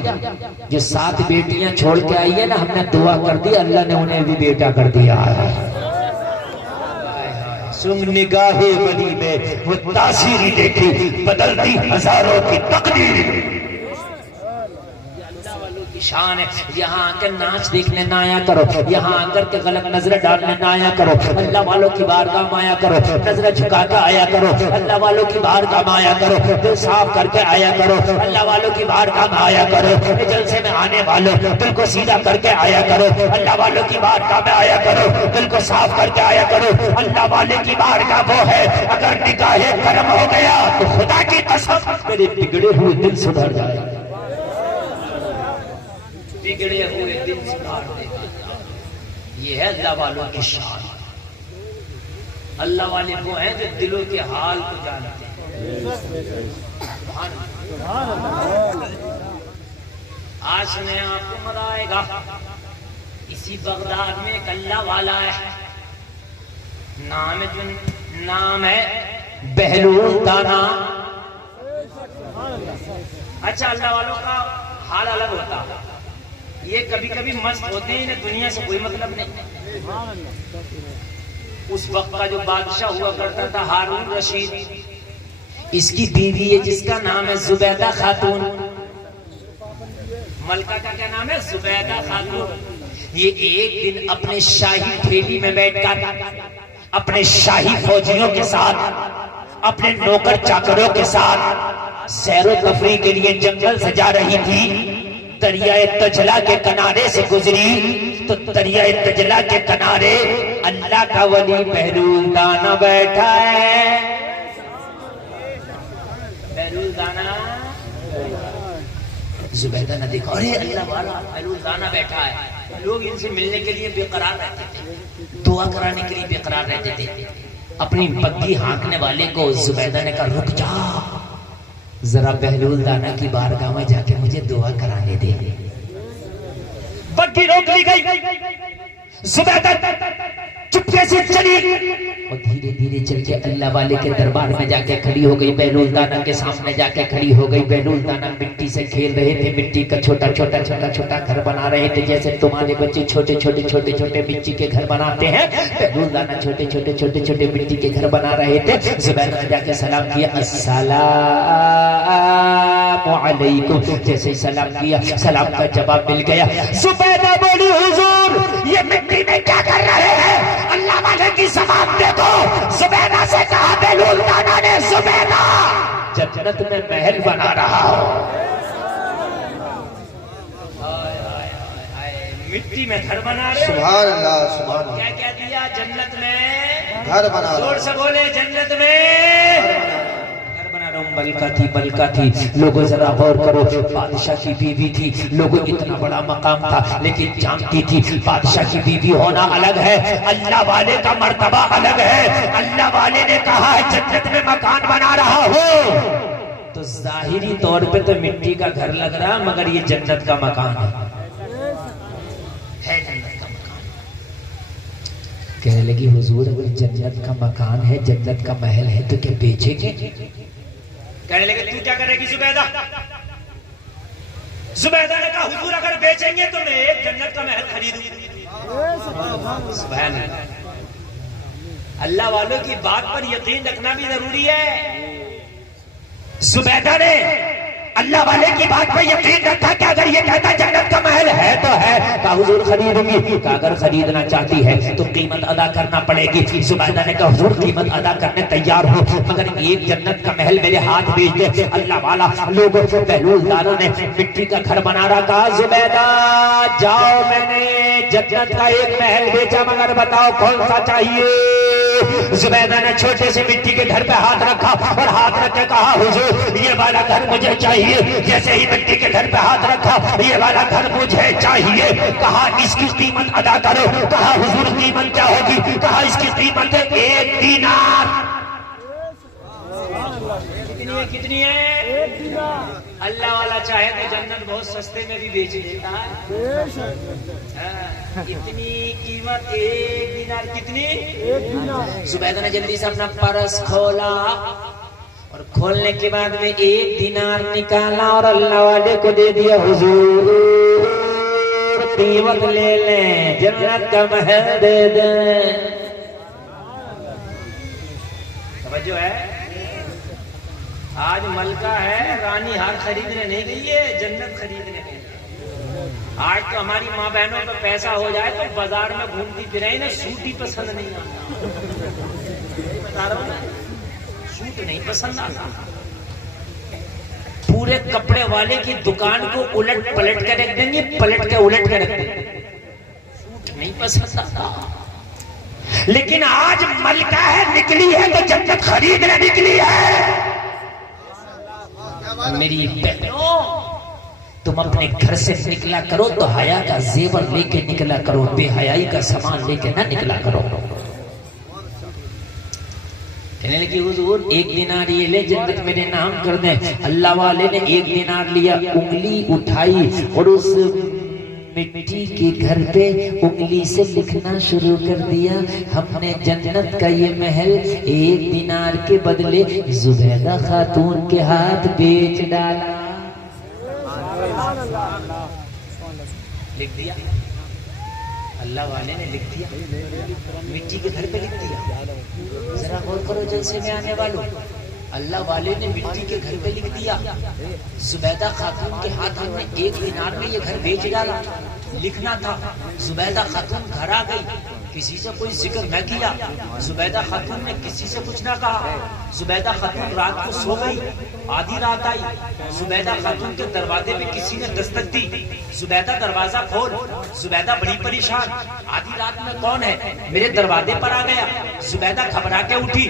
جو 7 بیٹیاں چھوڑ کے آئی ہے نا، ہم نے دعا کر دی اللہ نے انہیں بھی بیٹا کر دیا ہے۔ سنگ نگاہ ولی میں وہ تاثیری دیکھی، بدلتی ہزاروں کی تقدیر۔ شان ہے، یہاں آ کر ناچ دیکھنے نہ آیا کرو، یہاں آ کر کے غلط نظر ڈالنے نہ آیا کرو، اللہ والوں کی بارگاہ میں آیا کرو، نظر جھکا کے آیا کرو، اللہ والوں کی بارگاہ میں آیا کرو، دل صاف کر کے آیا کرو، اللہ والوں کی بارگاہ میں آیا کرو، جلسے میں آنے والوں دل کو سیدھا کر کے آیا کرو، اللہ والوں کی بارگاہ میں آیا کرو، دل کو صاف کر کے آیا کرو۔ اللہ والے کی بارگاہ وہ ہے اگر نگاہ کرم ہو گیا تو خدا کی قسم میرے بگڑے ہوئے دل سدھر جائے، بگڑے ہوئے دل سدھار دے گا۔ یہ ہے اللہ والوں کی شان۔ اللہ والے وہ ہیں جو دلوں کے حال کو جانتے ہیں۔ آج سنے آپ کو مزہ آئے گا، اسی بغداد میں ایک اللہ والا ہے، نام ہے بہلول دانا۔ اچھا اللہ والوں کا حال الگ ہوتا، یہ کبھی کبھی مست ہوتے ہیں، انہیں دنیا سے کوئی مطلب نہیں۔ اس وقت کا جو بادشاہ ہوا کرتا تھا ہارون رشید، اس کی بیوی ہے جس کا نام ہے زبیدہ خاتون، ملکہ کا کیا نام ہے؟ زبیدہ خاتون۔ یہ ایک دن اپنے شاہی ٹھیلی میں بیٹھ کر اپنے شاہی فوجیوں کے ساتھ، اپنے نوکر چاکروں کے ساتھ سیر و تفریح کے لیے جنگل سے جا رہی تھی۔ دریائے تجلا کے کنارے سے گزری تو دریائے تجلا کے کنارے اللہ کا ولی بہلول دانا بیٹھا ہے۔ بہلول دانا، زبیدہ نے دیکھا ارے اللہ والا بہلول دانا بیٹھا ہے۔ لوگ ان سے ملنے کے لیے بے قرار رہتے تھے، دعا کرانے کے لیے بے قرار رہتے تھے۔ اپنی بگھی ہانکنے والے کو زبیدہ نے کہا رک جا، ذرا بہلول دانا کی بارگاہ میں جا کے مجھے دعا کرانے دے۔ بگھی روک لی گئی، زبیدہ چپکے جیسے چلی اور دھیرے دھیرے چل کے اللہ والے کے دربار میں جا کے کھڑی ہو گئی. بہلول دانا کے سامنے جا کے کھڑی ہو گئی. بہلول دانا مٹی سے کھیل رہے تھے, مٹی کا چھوٹا چھوٹا چھوٹا چھوٹا گھر بنا رہے تھے جیسے تمہارے بچے چھوٹے چھوٹے چھوٹے چھوٹے مٹی کے گھر بناتے ہیں. بہلول دانا چھوٹے چھوٹے چھوٹے چھوٹے مٹی کے گھر بنا رہے تھے. زبیدہ نے جا کے سلام کیا, السلام علیکم. جیسے ہی سلام کیا, سلام کا جواب مل گیا. زبیدہ بولی, حضور یہ مٹی میں کیا کر رہے ہیں؟ اللہ والے کی زبان دیکھو. زبیدہ سے کہا بہلول دانا نے, زبیدہ جنت میں محل بنا رہا ہوں. مٹی میں گھر بنا رہے. سبحان اللہ, سبحان اللہ. کیا کیا دیا؟ جنت میں گھر بنا زور رہا سے بولے, جنت میں گھر بنا رہا ہوں. ملکہ تھی. لوگوں ذرا غور کرو, بادشاہ کی بیوی تھی. لوگوں اتنا بڑا مقام تھا لیکن جانتی تھی بادشاہ کی بیوی ہونا الگ ہے, اللہ والے کا مرتبہ الگ ہے. اللہ والے نے کہا ہے جنت میں مکان بنا رہا ہوں, تو ظاہری طور پہ تو مٹی کا گھر لگ رہا, مگر یہ جنت کا مکان ہے. جنت کا مکان. کہنے لگی, حضور اگر جنت کا مکان ہے, جنت کا محل ہے, تو کیا بیچیں گے؟ کہنے لگے, تو کیا کرے گی زبیدہ؟ زبیدہ نے کہا, حضور اگر بیچیں گے تو میں ایک جنت کا محل خریدوں. سبحان اللہ. اللہ والوں کی بات پر یقین رکھنا بھی ضروری ہے. زبیدہ نے اللہ والے کی بات پر یقین رکھا کہ اگر یہ کہتا جنت کا محل ہے تو ہے, کہا حضور خریدوں گی. کہا اگر خریدنا چاہتی ہے تو قیمت ادا کرنا پڑے گی. زبیدہ نے کہا, حضور قیمت ادا کرنے تیار ہو, مگر ایک جنت کا محل میرے ہاتھ بھیج دے. اللہ والا لوگوں کو بہلول دانا نے مٹی کا گھر بنا رہا. کہا زبیدہ جاؤ, میں نے جنت کا ایک محل بیچا, مگر بتاؤ کون سا چاہیے. زبیدہ نے چھوٹے سے مٹی کے گھر پہ ہاتھ رکھا اور ہاتھ رکھ کے کہا, حضور یہ والا گھر مجھے چاہیے. جیسے ہی مٹی کے گھر پہ ہاتھ رکھا, یہ والا گھر مجھے چاہیے. کہا اس کی قیمت ادا کرو. کہا حضور قیمت کیا ہوگی؟ کہا اس کی قیمت ہے 1 دینار. کتنی ہے؟ 1 دینار. اللہ والا چاہے تو جنت بہت سستے میں بھی بیچ دیتا ہے. اتنی قیمت 1 دینار. کتنی؟ 1 دینار. زبیدہ نے جلدی سے اپنا پرس کھولا اور کھولنے کے بعد میں 1 دینار نکالا اور اللہ والے کو دے دیا. حضور قیمت لے لیں, جنت کا محل دے دیں. توجہ ہے. آج ملکہ ہے, رانی ہار خریدنے نہیں گئی ہے, جنت خریدنے گئی. آج تو ہماری ماں بہنوں کا پیسہ ہو جائے تو بازار میں گھومتی پھریں نا, سوٹ ہی پسند نہیں آتا. بتا رہا ہوں نا, سوٹ نہیں پسند آتا. پورے کپڑے والے کی دکان کو الٹ پلٹ کے رکھ دیں گے, پلٹ کے الٹ کے رکھ دیں گے. سوٹ نہیں پسند آتا. لیکن آج ملکہ ہے, نکلی ہے تو جنت خریدنے نکلی ہے. میری بہنوں, تم اپنے گھر سے نکلا کرو تو حیا کا زیور لے کے نکلا کرو, بے حیائی کا سامان لے کے نہ نکلا کرو. کہنے لگی, حضور 1 دینار یہ لے, جنت میرے نام کر دیں. اللہ والے نے 1 دینار لیا, انگلی اٹھائی اور اس مٹی کے گھر پہ انگلی سے لکھنا شروع کر دیا. ہم نے جنت کا یہ محل 1 دینار کے بدلے زبیدہ خاتون کے ہاتھ بیچ ڈالا. لکھ دیا, اللہ والے نے لکھ دیا, مٹی کے گھر پہ لکھ دیا. ذرا غور کرو جلسے میں آنے والوں, اللہ والے نے مٹی کے گھر پہ لکھ دیا. زبیدہ خاتون کے ہاتھ ہم نے 1 دینار میں یہ گھر بیچ ڈالا. لکھنا تھا. زبیدہ خاتون گھر آ گئی, کسی سے کوئی ذکر نہ کیا. زبیدہ خاتون نے کسی سے کچھ نہ کہا. زبیدہ خاتون رات کو سو گئی, آدھی رات آئی. زبیدہ خاتون کے دروازے پہ کسی نے دستک دی. زبیدہ دروازہ کھول. زبیدہ بڑی پریشان, آدھی رات میں کون ہے میرے دروازے پر آ گیا. زبیدہ گھبرا کے اٹھی,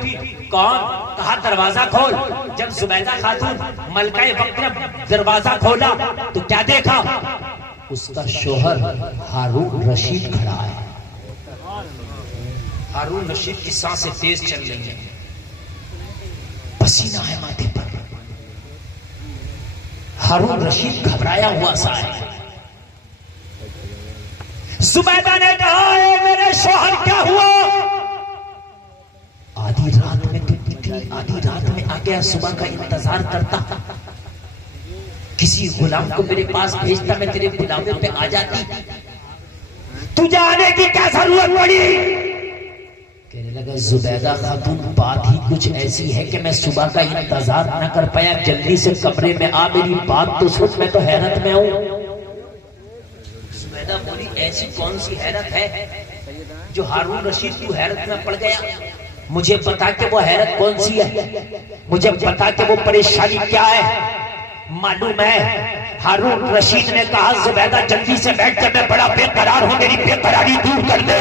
کون؟ کہا دروازہ کھول. جب زبیدہ خاتون ملکہ وقت نے دروازہ کھولا تو کیا دیکھا؟ اس کا شوہر ہارون رشید کھڑا ہے. ہارون رشید کی سانسیں تیز چل رہی ہیں, پسینہ ہے ماتھے پر. ہارون رشید گھبرایا ہوا سا ہے. زبیدہ نے کہا, اے میرے شوہر کیا ہوا؟ آدھی رات میں آ گیا، صبح کا انتظار کرتا، کسی غلام کو میرے پاس بھیجتا، میں تیرے بلاوے پہ آ جاتی، تجھے آنے کی کیا ضرورت پڑی؟ کہنے لگا زبیدہ خاتون بات ہی کچھ ایسی ہے کہ میں صبح کا انتظار نہ کر پایا، جلدی سے کمرے میں آ، میری بات تو سن، میں تو حیرت میں ہوں۔ زبیدہ بولی ایسی کون سی حیرت ہے جو ہارون رشید کو حیرت میں پڑ گیا؟ مجھے بتا کہ وہ حیرت کون سی ہے، مجھے بتا کہ وہ پریشانی کیا ہے۔ معلوم ہے ہارون رشید نے کہا زبیدہ جلدی سے بیٹھ کر، میں بڑا بے قرار ہوں، میری بے قراری دور کر دے۔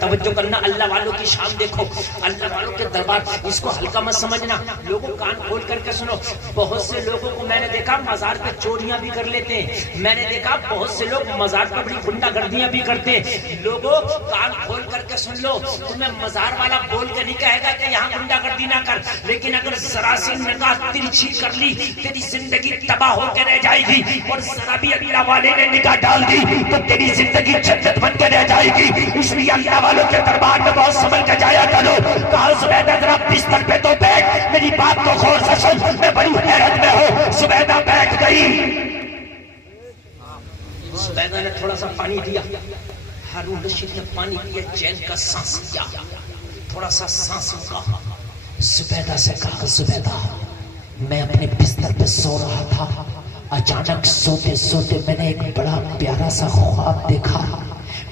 توجہ کرنا، اللہ والوں کی شان دیکھو، اللہ والوں کے دربار، اس کو ہلکا مت سمجھنا۔ لوگوں کان کھول کر کے سنو، بہت سے لوگوں کو میں نے دیکھا مزار پہ چوریاں بھی کر لیتے ہیں، میں نے دیکھا بہت سے لوگ مزار پہ بڑی گنڈا گردیاں بھی کرتے ہیں۔ لوگوں کان کھول کر کے سن لو، تمہیں مزار والا بول کے نہیں کہے گا کہ یہاں گنڈا گردی نہ کر، لیکن اگر ذرا سی نگاہ ترچھی کر لی تیری زندگی تباہ ہو کے رہ جائے گی، اور ذرا بھی اللہ والے نے نگاہ ڈال دی تو تیری زندگی جنت بن کے رہ جائے گی۔ اس لیے اللہ والوں کے دربار میں بہت سنبھل کے جایا کرو۔ کہا زبیدہ ذرا بستر پہ تو بیٹھ، میری بات تو غور سے سن، میں بڑی حیرت میں ہوں۔ زبیدہ بیٹھ گئی، زبیدہ نے تھوڑا سا پانی دیا، ہارون رشید نے پانی پیا، چین کا سانس لیا، تھوڑا سا سانس رکا۔ زبیدہ سے کہا زبیدہ میں اپنے بستر پہ سو رہا تھا، اچانک سوتے سوتے میں نے ایک بڑا پیارا سا خواب دیکھا،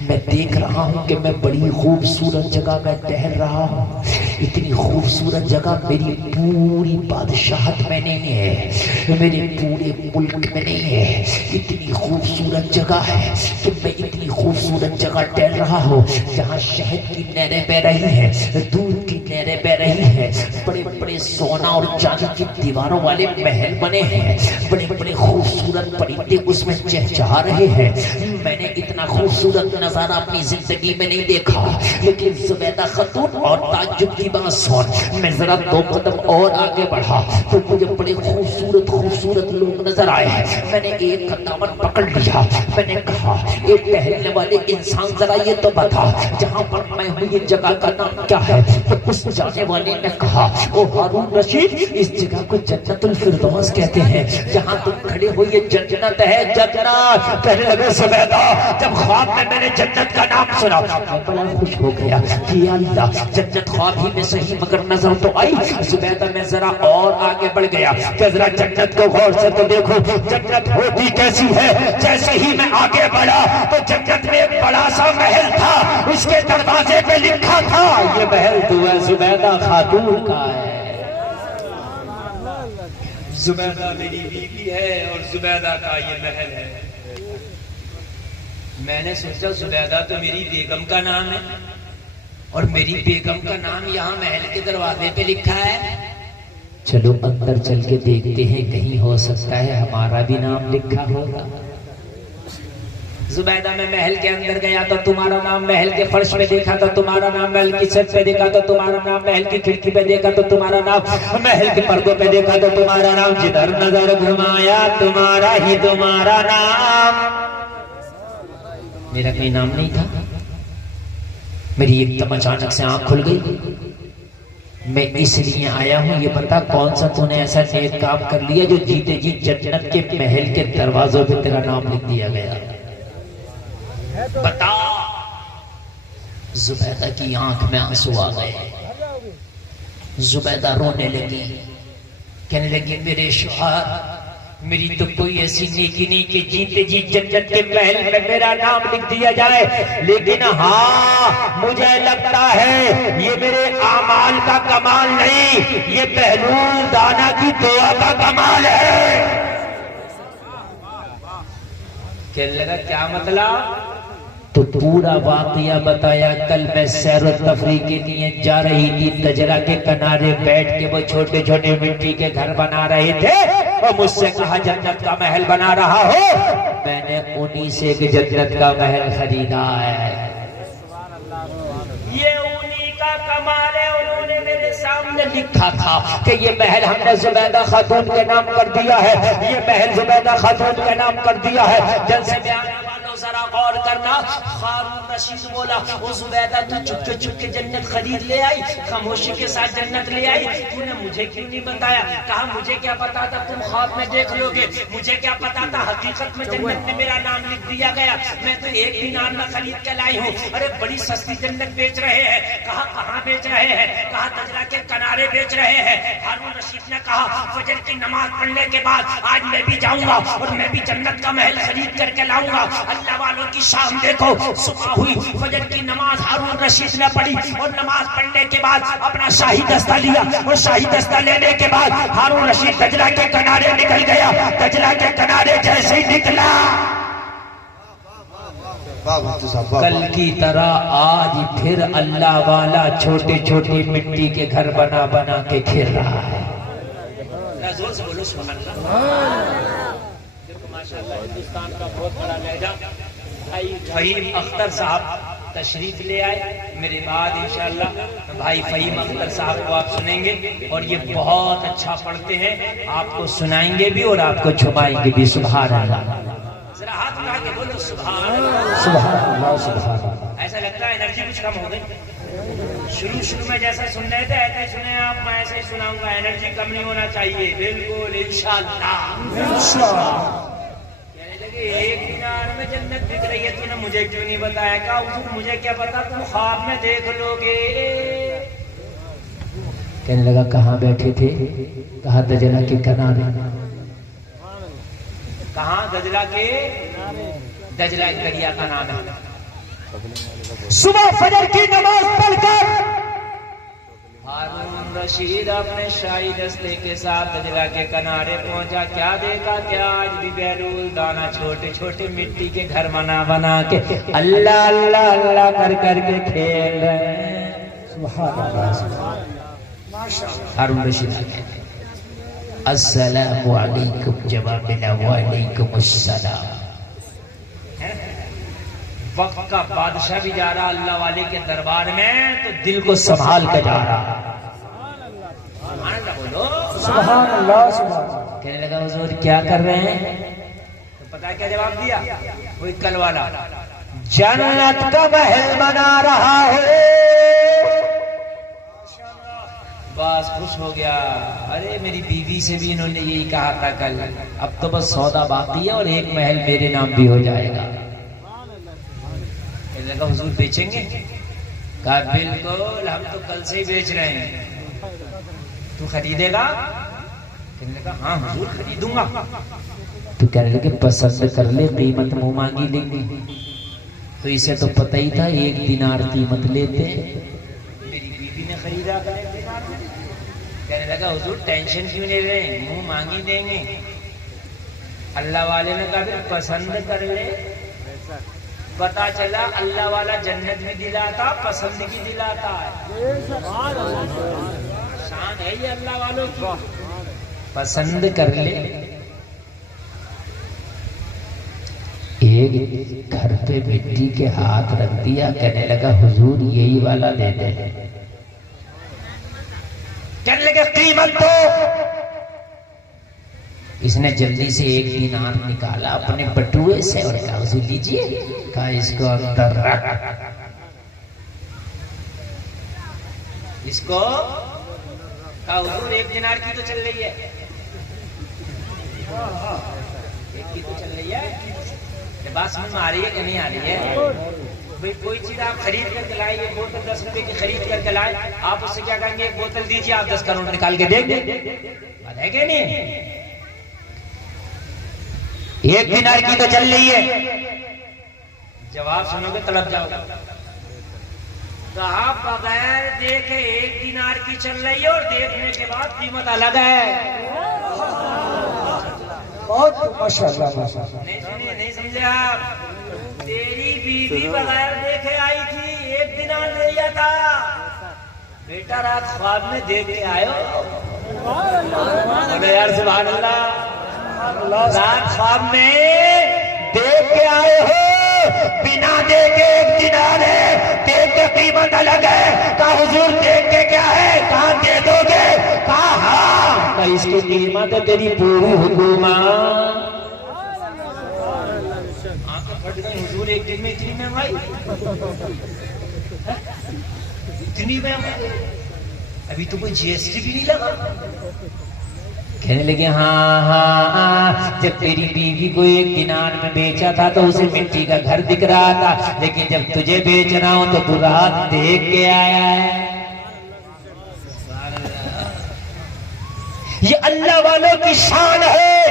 میں دیکھ رہا ہوں کہ میں بڑی خوبصورت جگہ میں ٹہل رہا ہوں، اتنی خوبصورت جگہ میری پوری بادشاہت میں نہیں ہے، میرے پورے ملک میں نہیں ہے، اتنی خوبصورت جگہ ہے کہ میں اتنی خوبصورت جگہ ٹہل رہا ہوں جہاں شہد کی نہریں بہ رہی ہیں، دودھ کی نہریں بہ رہی ہیں، بڑے بڑے سونا اور چاندی کی دیواروں والے محل بنے ہیں، بڑے بڑے خوبصورت پرندے اس میں چہچہا رہے ہیں۔ میں نے اتنا خوبصورت نظارہ اپنی زندگی میں نہیں دیکھا، لیکن زبیدہ خاتون اور تعجب کی بات سن، میں ذرا دو قدم اور آگے بڑھا تو مجھے بڑے خوبصورت خوبصورت لوگ نظر آئے ہیں۔ میں نے ایک کا دامن پکڑ لیا، میں نے کہا ایک ٹہلنے والے انسان ذرا یہ تو بتا جہاں پر میں ہوں یہ جگہ کا نام کیا ہے؟ تو اس جانے والے نے کہا او ہارون رشید، اس جگہ کو جنت الفردوس کہتے ہیں، جہاں تم کھڑے ہو یہ جنت ہے، جنت۔ کہنے لگے زبیدہ جب خواب میں نے جنت کا نام سنا میں بڑا خوش ہو گیا کہ یا اللہ جنت خواب ہی میں صحیح مگر نظر تو آئی۔ زبیدہ میں ذرا اور آگے بڑھ گیا کہ ذرا جنت کو غور سے تو دیکھو جنت ہوتی کیسی ہے۔ جیسے ہی میں آگے بڑھا تو جنت میں ایک بڑا سا محل تھا، اس کے دروازے پہ لکھا تھا یہ محل تو ہے زبیدہ خاتون کا ہے، زبیدہ میری بیوی ہے اور زبیدہ کا یہ محل ہے۔ میں نے سوچا زبیدہ تو میری بیگم کا نام ہے اور میری بیگم کا نام یہاں محل کے دروازے پہ لکھا ہے، چلو اندر چل کے دیکھتے ہیں کہیں ہو سکتا ہے ہمارا بھی نام لکھا ہوگا۔ زبیدہ میں محل کے اندر گیا تو تمہارا نام محل کے فرش پہ دیکھا تو تمہارا نام محل کی چھت پہ دیکھا تو تمہارا نام محل کی کھڑکی پہ دیکھا تو تمہارا نام محل کے پردوں پہ دیکھا تو تمہارا نام، جدھر نظر گھمایا تمہارا ہی تمہارا نام۔ میرا کوئی نام نہیں تھا، میری ایک دم اچانک سے آنکھ کھل گئی۔ میں اس لیے آیا ہوں یہ بتا کون سا تو نے ایسا نیک کام کر لیا جو جیتے جی جنت کے محل کے دروازوں پہ تیرا نام لکھ دیا گیا، بتا۔ زبیدہ کی آنکھ میں آنسو آ گئے، زبیدہ رونے لگی، کہنے لگی میرے شوہر میری تو کوئی ایسی نیکی نہیں کہ جیتے جی جنت کے محل میں میرا نام لکھ دیا جائے، لیکن ہاں مجھے لگتا ہے یہ میرے اعمال کا کمال نہیں، یہ بہلول دانا کی دعا کا کمال ہے۔ کہنے لگا کیا مطلب؟ تو پورا واقعہ بتایا۔ کل میں سیر و تفریح کے لیے جا رہی تھی، تجرا کے کنارے بیٹھ کے وہ چھوٹے چھوٹے مٹی کے گھر بنا رہے تھے اور مجھ سے کہا جنت کا محل بنا رہا ہو، میں نے انہی سے ایک جنت کا محل خریدا ہے۔ یہ انہی کا کمال ہے، انہوں نے میرے سامنے لکھا تھا کہ یہ محل ہم نے زبیدہ خاتون کے نام کر دیا ہے، یہ محل زبیدہ خاتون کے نام کر دیا ہے۔ جلسے میں آنے والوں لو ذرا غور کرنا. ہارون رشید بولا او زبیدہ تو چپ کے جنت خرید لے آئی, خاموشی کے ساتھ جنت لے آئی, تو نے مجھے کیوں نہیں بتایا؟ کہا مجھے کیا پتا تھا تم خواب میں دیکھ لو گے, مجھے کیا پتا تھا حقیقت میں جنت میں میرا نام لکھ دیا گیا, میں تو 1 دینار میں خرید کے لائی ہوں. ارے بڑی سستی جنت بیچ رہے ہیں. کہا کہاں بیچ رہے ہیں؟ کہا دجلہ کے کنارے بیچ رہے ہیں. ہارون رشید نے کہا فجر کی نماز پڑھنے کے بعد آج میں بھی جاؤں گا اور میں بھی جنت کا محل خرید کر کے لاؤں گا. اللہ والوں کی شام دیکھو, صبح ہوئی, فجر کی نماز ہارون رشید نے پڑھی اور نماز پڑھنے کے بعد اپنا شاہی دستہ لیا اور شاہی دستہ لینے کے بعد ہارون رشید دجلہ کے کنارے نکل گیا. دجلہ کے کنارے جیسے ہی نکلا کل کی طرح آج پھر اللہ والا چھوٹے چھوٹے مٹی کے گھر بنا بنا کے کھیل رہا ہے. زور سے بولو سبحان اللہ. ماشاءاللہ ہندوستان کا بہت بڑا لہجہ بھائی فہیم اختر صاحب تشریف لے آئے. میرے بعد انشاءاللہ بھائی فہیم اختر صاحب کو آپ سنیں گے اور یہ بہت اچھا پڑھتے ہیں, آپ کو سنائیں گے بھی اور آپ کو چھپائیں گے بھی. سبحان اللہ. ذرا ہاتھ اٹھا کے بولو سبحان اللہ. سبحان اللہ. سبحان اللہ. ایسا لگتا ہے انرجی کچھ کم ہو گئی. شروع میں جیسا سن رہے تھے ایسے ہی سنیں آپ, میں ایسے ہی سناؤں گا. انرجی کم نہیں ہونا چاہیے. بالکل انشاءاللہ. کہنے لگے 1 دینار میں جنت دکھ رہی ہے, تو نے مجھے کیوں نہیں بتایا؟ کہا حضور مجھے کیا پتا, تم خواب میں دیکھ لو گے. کہنے لگا کہاں بیٹھے تھے؟ کہا دجلہ کے کنارے. کہاں؟ دجلہ کے, دجلہ ایک دریا کا نام ہے. صبح فجر کی نماز پڑھ کر ہارون رشید اپنے شاہی دستے کے ساتھ دجلہ کے کنارے پہنچا. کیا دیکھا؟ کیا آج بھی بیرول دانا چھوٹے چھوٹے مٹی کے گھر بنا بنا کے اللہ اللہ اللہ کر کر کے کھیل رہے ہیں. سبحان اللہ. ہارون رشید کہتے ہیں السلام علیکم. جواب ملا وعلیکم السلام. وقت کا بادشاہ بھی جا رہا اللہ والے کے دربار میں تو دل کو سنبھال کے جا رہا. سبحان اللہ بولو. سبحان اللہ. سبحان اللہ. کہنے لگا حضور کیا کر رہے ہیں؟ تو پتہ ہے کیا جواب دیا وہی کل والا, جنت کا محل بنا رہا ہے. بس خوش ہو گیا. ارے میری بیوی سے بھی انہوں نے یہی کہا تھا کل, اب تو بس سودا باقی ہے اور 1 محل میرے نام بھی ہو جائے گا. کہنے لگا حضور بیچیں گے؟ کہا بالکل, ہم تو کل سے ہی بیچ رہے ہیں. تو خریدے گا؟ کہنے لگا ہاں حضور خریدوں گا. تو کہنے لگے پسند کر لے, قیمت منہ مانگی لیں گے. تو اسے تو پتہ ہی تھا 1 دینار قیمت لیتے. میری بیوی نے خریدا تھا 1 دینار. کہنے لگا حضور ٹینشن کیوں لے رہے ہیں, منہ مانگی دیں گے. اللہ والے نے کہا پھر پسند کر لے. پتا چلا اللہ والا جنت بھی دلاتا, پسند بھی دلاتا ہے. شان ہے یہ اللہ والوں کی. پسند کر لے. ایک گھر پہ مٹی کے ہاتھ رکھ دیا. کہنے لگا حضور یہی والا دے دے. کہنے لگے قیمت دو. اس نے جلدی سے 1 دینار نکالا اپنے بٹوے سے اور کہا حضور لیجیے. کہا اس کو اندر رکھ. اس کو کہا حضور 1 دینار کی تو چل رہی ہے, 1 کی تو چل رہی ہے. بات سمجھ میں آ رہی ہے کہ نہیں آ رہی ہے؟ بھئی کوئی چیز آپ خرید کر کے لائیں, یہ بوتل 10 روپے کی خرید کر کے لائیں, آپ اس سے کیا کہیں گے؟ 1 بوتل دیجیے, آپ 10 کروڑ نکال کے دیں گے. بات ہے کہ نہیں؟ 1 دینار کی تو چل رہی ہے. جواب سنو گے تڑپ جاؤ گے. کہا بغیر دیکھے 1 دینار کی چل رہی ہے اور دیکھنے کے بعد قیمت الگ ہے. بہت ماشاءاللہ. ماشاءاللہ. نہیں سنیے, نہیں سمجھے آپ. تیری بیوی بغیر دیکھے آئی تھی, 1 دینار لے لیا تھا. بیٹا رات خواب میں دیکھ کے آئے ہو. بولے یار سبحان اللہ. رات خواب میں دیکھ کے آئے ہو, بنا دیکھے 1 دینار ہے, دیکھ کے قیمت الگ ہے. کہا حضور دیکھ کے کیا ہے؟ کہاں دے دو گے؟ کہا ہاں. کہا اس کی قیمت ہے تیری پوری حکومت. پھٹ گئی حضور ایک دن میں اتنی مہنگائی، اتنی مہنگائی، ابھی تو کوئی جی ایس ٹی بھی نہیں لگا۔ کہنے لگے ہاں ہاں، جب تیری بیوی کو 1 دینار میں بیچا تھا تو اسے مٹی کا گھر دکھ رہا تھا، لیکن جب تجھے بیچنا ہو تو تو رات دیکھ کے آیا ہے۔ یہ اللہ والوں کی شان ہے۔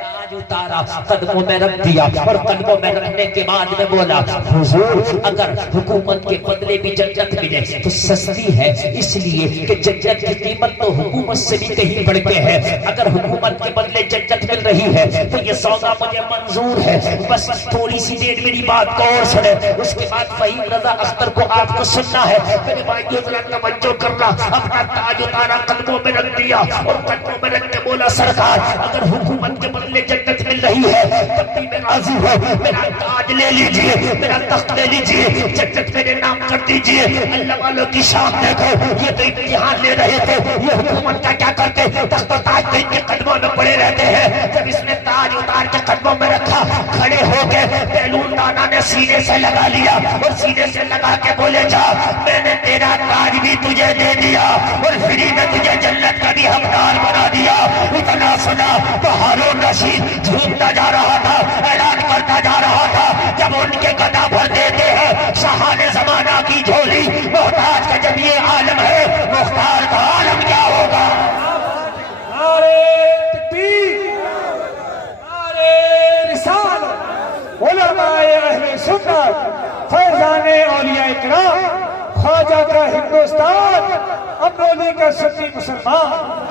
تاج اتارا، قدموں میں رکھ دیا، اور قدموں میں رکھنے کے بعد میں بولا حضور اگر حکومت کے بدلے بھی جنت ملے تو سستی ہے، اس لیے کہ جنت کی قیمت تو حکومت سے بھی کہیں بڑھ کے ہے۔ اگر حکومت کے بدلے جنت مل رہی ہے تو یہ سودا مجھے منظور ہے، بس تھوڑی سی دیر میری بات کو اور سنے، اس کے بعد فہیم رضا اختر کو آپ کو سننا ہے۔ میرے بھائیو ذرا توجہ کرنا، اپنا تاج اتارا، قدموں میں رکھ دیا، اور قدموں میں رکھ کے بولا سرکار اگر حکومت کے بدلے جنت مل رہی ہے تب بھی میں راضی ہوں، میرا تاج لے لیجئے، میرا تخت لے لیجئے، جنت میرے نام کر دیجئے۔ اللہ والوں کی شان دیکھو، یہ تو امتحان لے رہے تھے، یہ حکومت کا کیا کرتے، تخت و تاج تو ان کے قدموں میں پڑے رہتے ہیں۔ جب اس نے تاج اتار کے قدموں میں رکھا، کھڑے ہو کے بیلون دانا نے سینے سے لگا لیا، اور سینے سے لگا کے بولے جا میں نے تیرا تاج بھی تجھے دے دیا، اور فری میں تجھے جنت کا بھی حقدار بنا دیا۔ اتنا سنا تو ہارون رشید جھومتا جا رہا تھا، اعلان کرتا جا رہا تھا جب ان کے گدا بھر دیتے ہیں شاہان زمانہ کی جھولی، محتاج کا جب یہ عالم ہے مختار کا عالم کیا ہوگا۔ نعرے تکبیر، نعرے رسالت، علماء اہل سنت، فیضان اولیاء کرام، خواجہ کا ہندوستان، امرولی کا سنی مسلمان۔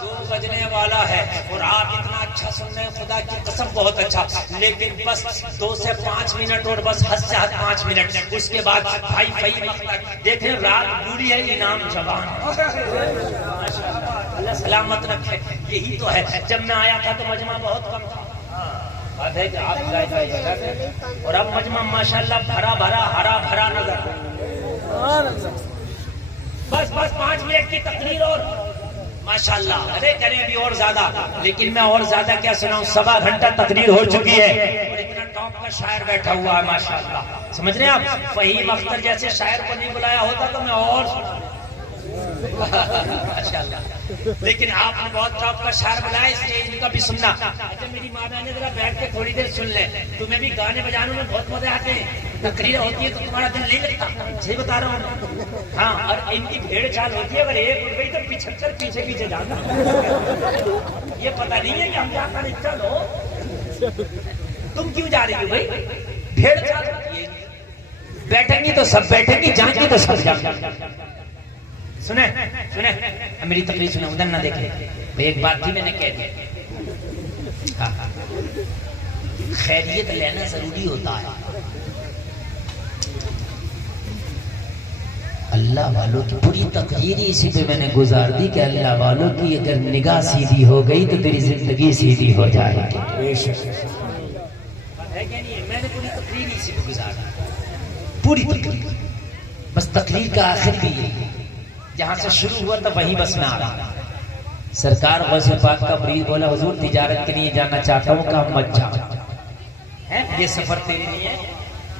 2 بجنے والا ہے اور آپ اتنا اچھا سن رہے ہیں، خدا کی قسم بہت اچھا، لیکن بس 2 سے 5 منٹ اور بس حد سے حد 5 منٹ، اس کے بعد بھائی فہیم اختر دیکھیں رات بوڑھی ہے انعام جوان، اللہ سلامت رکھے۔ یہی تو ہے، جب میں آیا تھا تو مجمع بہت کم تھا، بات ہے کہ آپ ظاہر جگہ تھے، اور اب مجمع ماشاءاللہ بھرا بھرا ہرا بھرا نظر۔ بس 5 منٹ کی تقریر اور ماشاءاللہ، ارے کریں ابھی اور زیادہ، لیکن میں اور زیادہ کیا سناؤں، 1.25 گھنٹہ تقریر ہو چکی ہے، اور اتنا ٹاپ کا شاعر بیٹھا ہوا ہے ماشاءاللہ، سمجھ رہے ہیں آپ؟ فہیم اختر جیسے شاعر کو نہیں بلایا ہوتا تو میں اور ماشاءاللہ، لیکن آپ نے بہت ٹاپ کا شاعر بلایا، اس لیے ان کا بھی سننا۔ اچھا میری ماں نے ذرا بیٹھ کے تھوڑی دیر سن لیں، تمہیں بھی گانے بجانے میں بہت مزے آتے ہیں، تقریر ہوتی ہے تو تمہارا دل نہیں لگتا، صحیح بتا رہا ہوں۔ ہاں، اور ان کی بھیڑ چال ہوتی ہے، اگر ایک اٹھ گئی تو 75 پیچھے پیچھے جانا، یہ پتہ نہیں ہے کہ ہم کیا کریں، چلو تم کیوں جا رہی ہو بھائی، بھیڑ چال ہوتی ہے، بیٹھیں گی تو سب بیٹھیں گی، جائیں گی تو سب جائیں گی۔ سنیں میری تقریر سنیں، ادھر نہ دیکھیں، ایک بات بھی میں نے کہہ دی، خیریت لینا ضروری ہوتا ہے۔ اللہ والوں کی پوری تقریر اسی پہ میں نے گزار دی کہ اللہ والوں کی اگر نگاہ سیدھی ہو گئی تو تیری زندگی سیدھی ہو جائے گی۔ میں نے پوری تقریر اسی پہ گزار دی، پوری تقریر، بس تقریر کا آخر بھی یہی، جہاں سے شروع ہوا تھا وہیں بس میں آ رہا۔ سرکار غوث پاک کا مرید بولا حضور تجارت کے لیے جانا چاہتا ہوں، کہا مت جا، یہ سفر تیرے لیے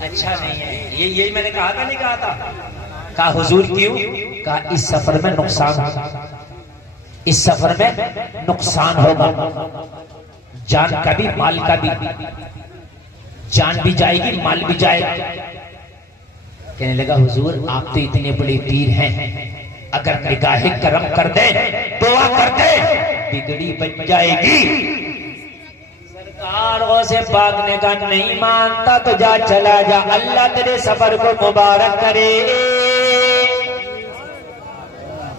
اچھا نہیں ہے، یہی میں نے کہا تھا، نہیں کہا تھا؟ کہا حضور کیوں؟ کہا اس سفر میں نقصان ہوگا، اس سفر میں نقصان ہوگا، جان کا بھی مال کا بھی، جان بھی جائے گی مال بھی جائے گا۔ کہنے لگا حضور آپ تو اتنے بڑے پیر ہیں، اگر نگاہ کرم کر دے، دعا کر دے، بگڑی بن جائے گی۔ سرکار غوث پاک نے کہا نہیں مانتا تو جا، چلا جا، اللہ تیرے سفر کو مبارک کرے۔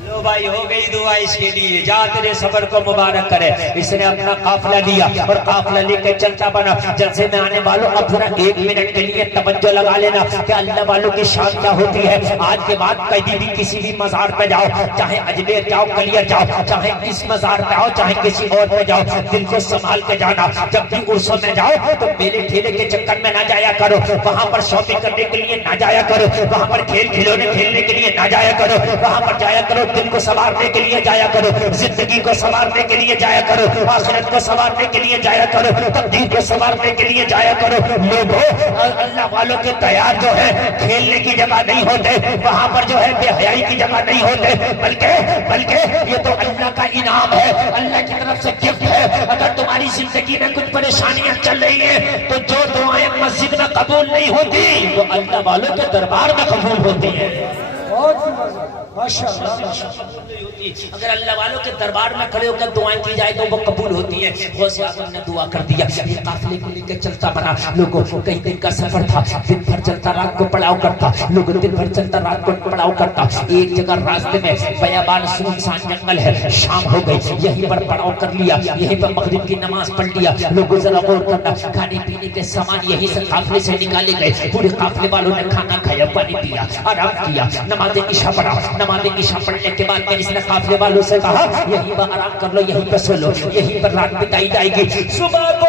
لو بھائی ہو گئی دعا اس کے لیے، جا تیرے سفر کو مبارک کرے۔ اس نے اپنا قافلہ لیا اور قافلہ لے کے چلتا بنا۔ جلسے میں آنے والوں اب ذرا 1 منٹ کے لیے توجہ لگا لینا کہ اللہ والوں کی شان کیا ہوتی ہے۔ آج کے بعد کہیں بھی کسی بھی مزار پہ جاؤ، چاہے اجمیر جاؤ، کلیر جاؤ، چاہے کس مزار پہ آؤ، چاہے کسی اور پہ جاؤ، دل کو سنبھال کے جانا۔ جب بھی عرصوں میں جاؤ تو میلے ٹھیلے کے چکر میں نہ جایا کرو، وہاں پر شاپنگ کرنے کے لیے نہ جایا کرو، وہاں پر کھیل کھلونے کھیلنے کے لیے نہ جایا کرو، وہاں پر جایا کرو دل کو سنوارنے کے لیے جایا کرو، زندگی کو سنوارنے کے لیے جایا کرو، آخرت کو سنوارنے کے لیے جایا کرو، تقدیر کو سنوارنے کے لیے جایا کرو۔ لوگوں اللہ والوں کے تیار جو ہے کھیلنے کی جگہ نہیں ہوتے، وہاں پر جو ہے بے حیائی کی جگہ نہیں ہوتے، بلکہ یہ تو اللہ کا انعام ہے، اللہ کی طرف سے گفٹ ہے۔ اگر تمہاری زندگی میں کچھ پریشانیاں چل رہی ہیں تو جو دعائیں مسجد میں قبول نہیں ہوتی وہ اللہ والوں کے دربار میں قبول ہوتی ہیں۔ بہت ہی مزہ، ماشاءاللہ ماشاءاللہ۔ اگر اللہ والوں کے دربار میں کھڑے ہو کر دعائیں کی جائے تو وہ قبول ہوتی ہیں۔ غوث اعظم نے دعا کر دیا، یہ قافلے کو لے کے چلتا بنا، لوگوں کو کئی دن کا سفر تھا، دن بھر چلتا رات کو پڑاؤ کرتا، لوگ دن بھر چلتا رات کو پڑاؤ کرتا۔ ایک جگہ راستے میں بیابان سنسان جنگل ہے، شام ہو گئی، یہیں پر پڑاؤ کر لیا، یہیں پر مغرب کی نماز پڑھ لیا۔ لوگوں ذرا غور کرنا، کھانے پینے کے سامان یہیں سے قافلے سے نکالے گئے، پورے قافلے والوں نے کھانا کھایا، پانی پیا، آرام کیا، نماز عشاء پڑھا۔ نماز عشاء پڑھنے کے بعد میں اس نے قافلے والوں سے کہا یہیں پر آرام کر لو، یہیں پر سو لو، یہیں پر رات بتائی جائے گی۔ صبح کو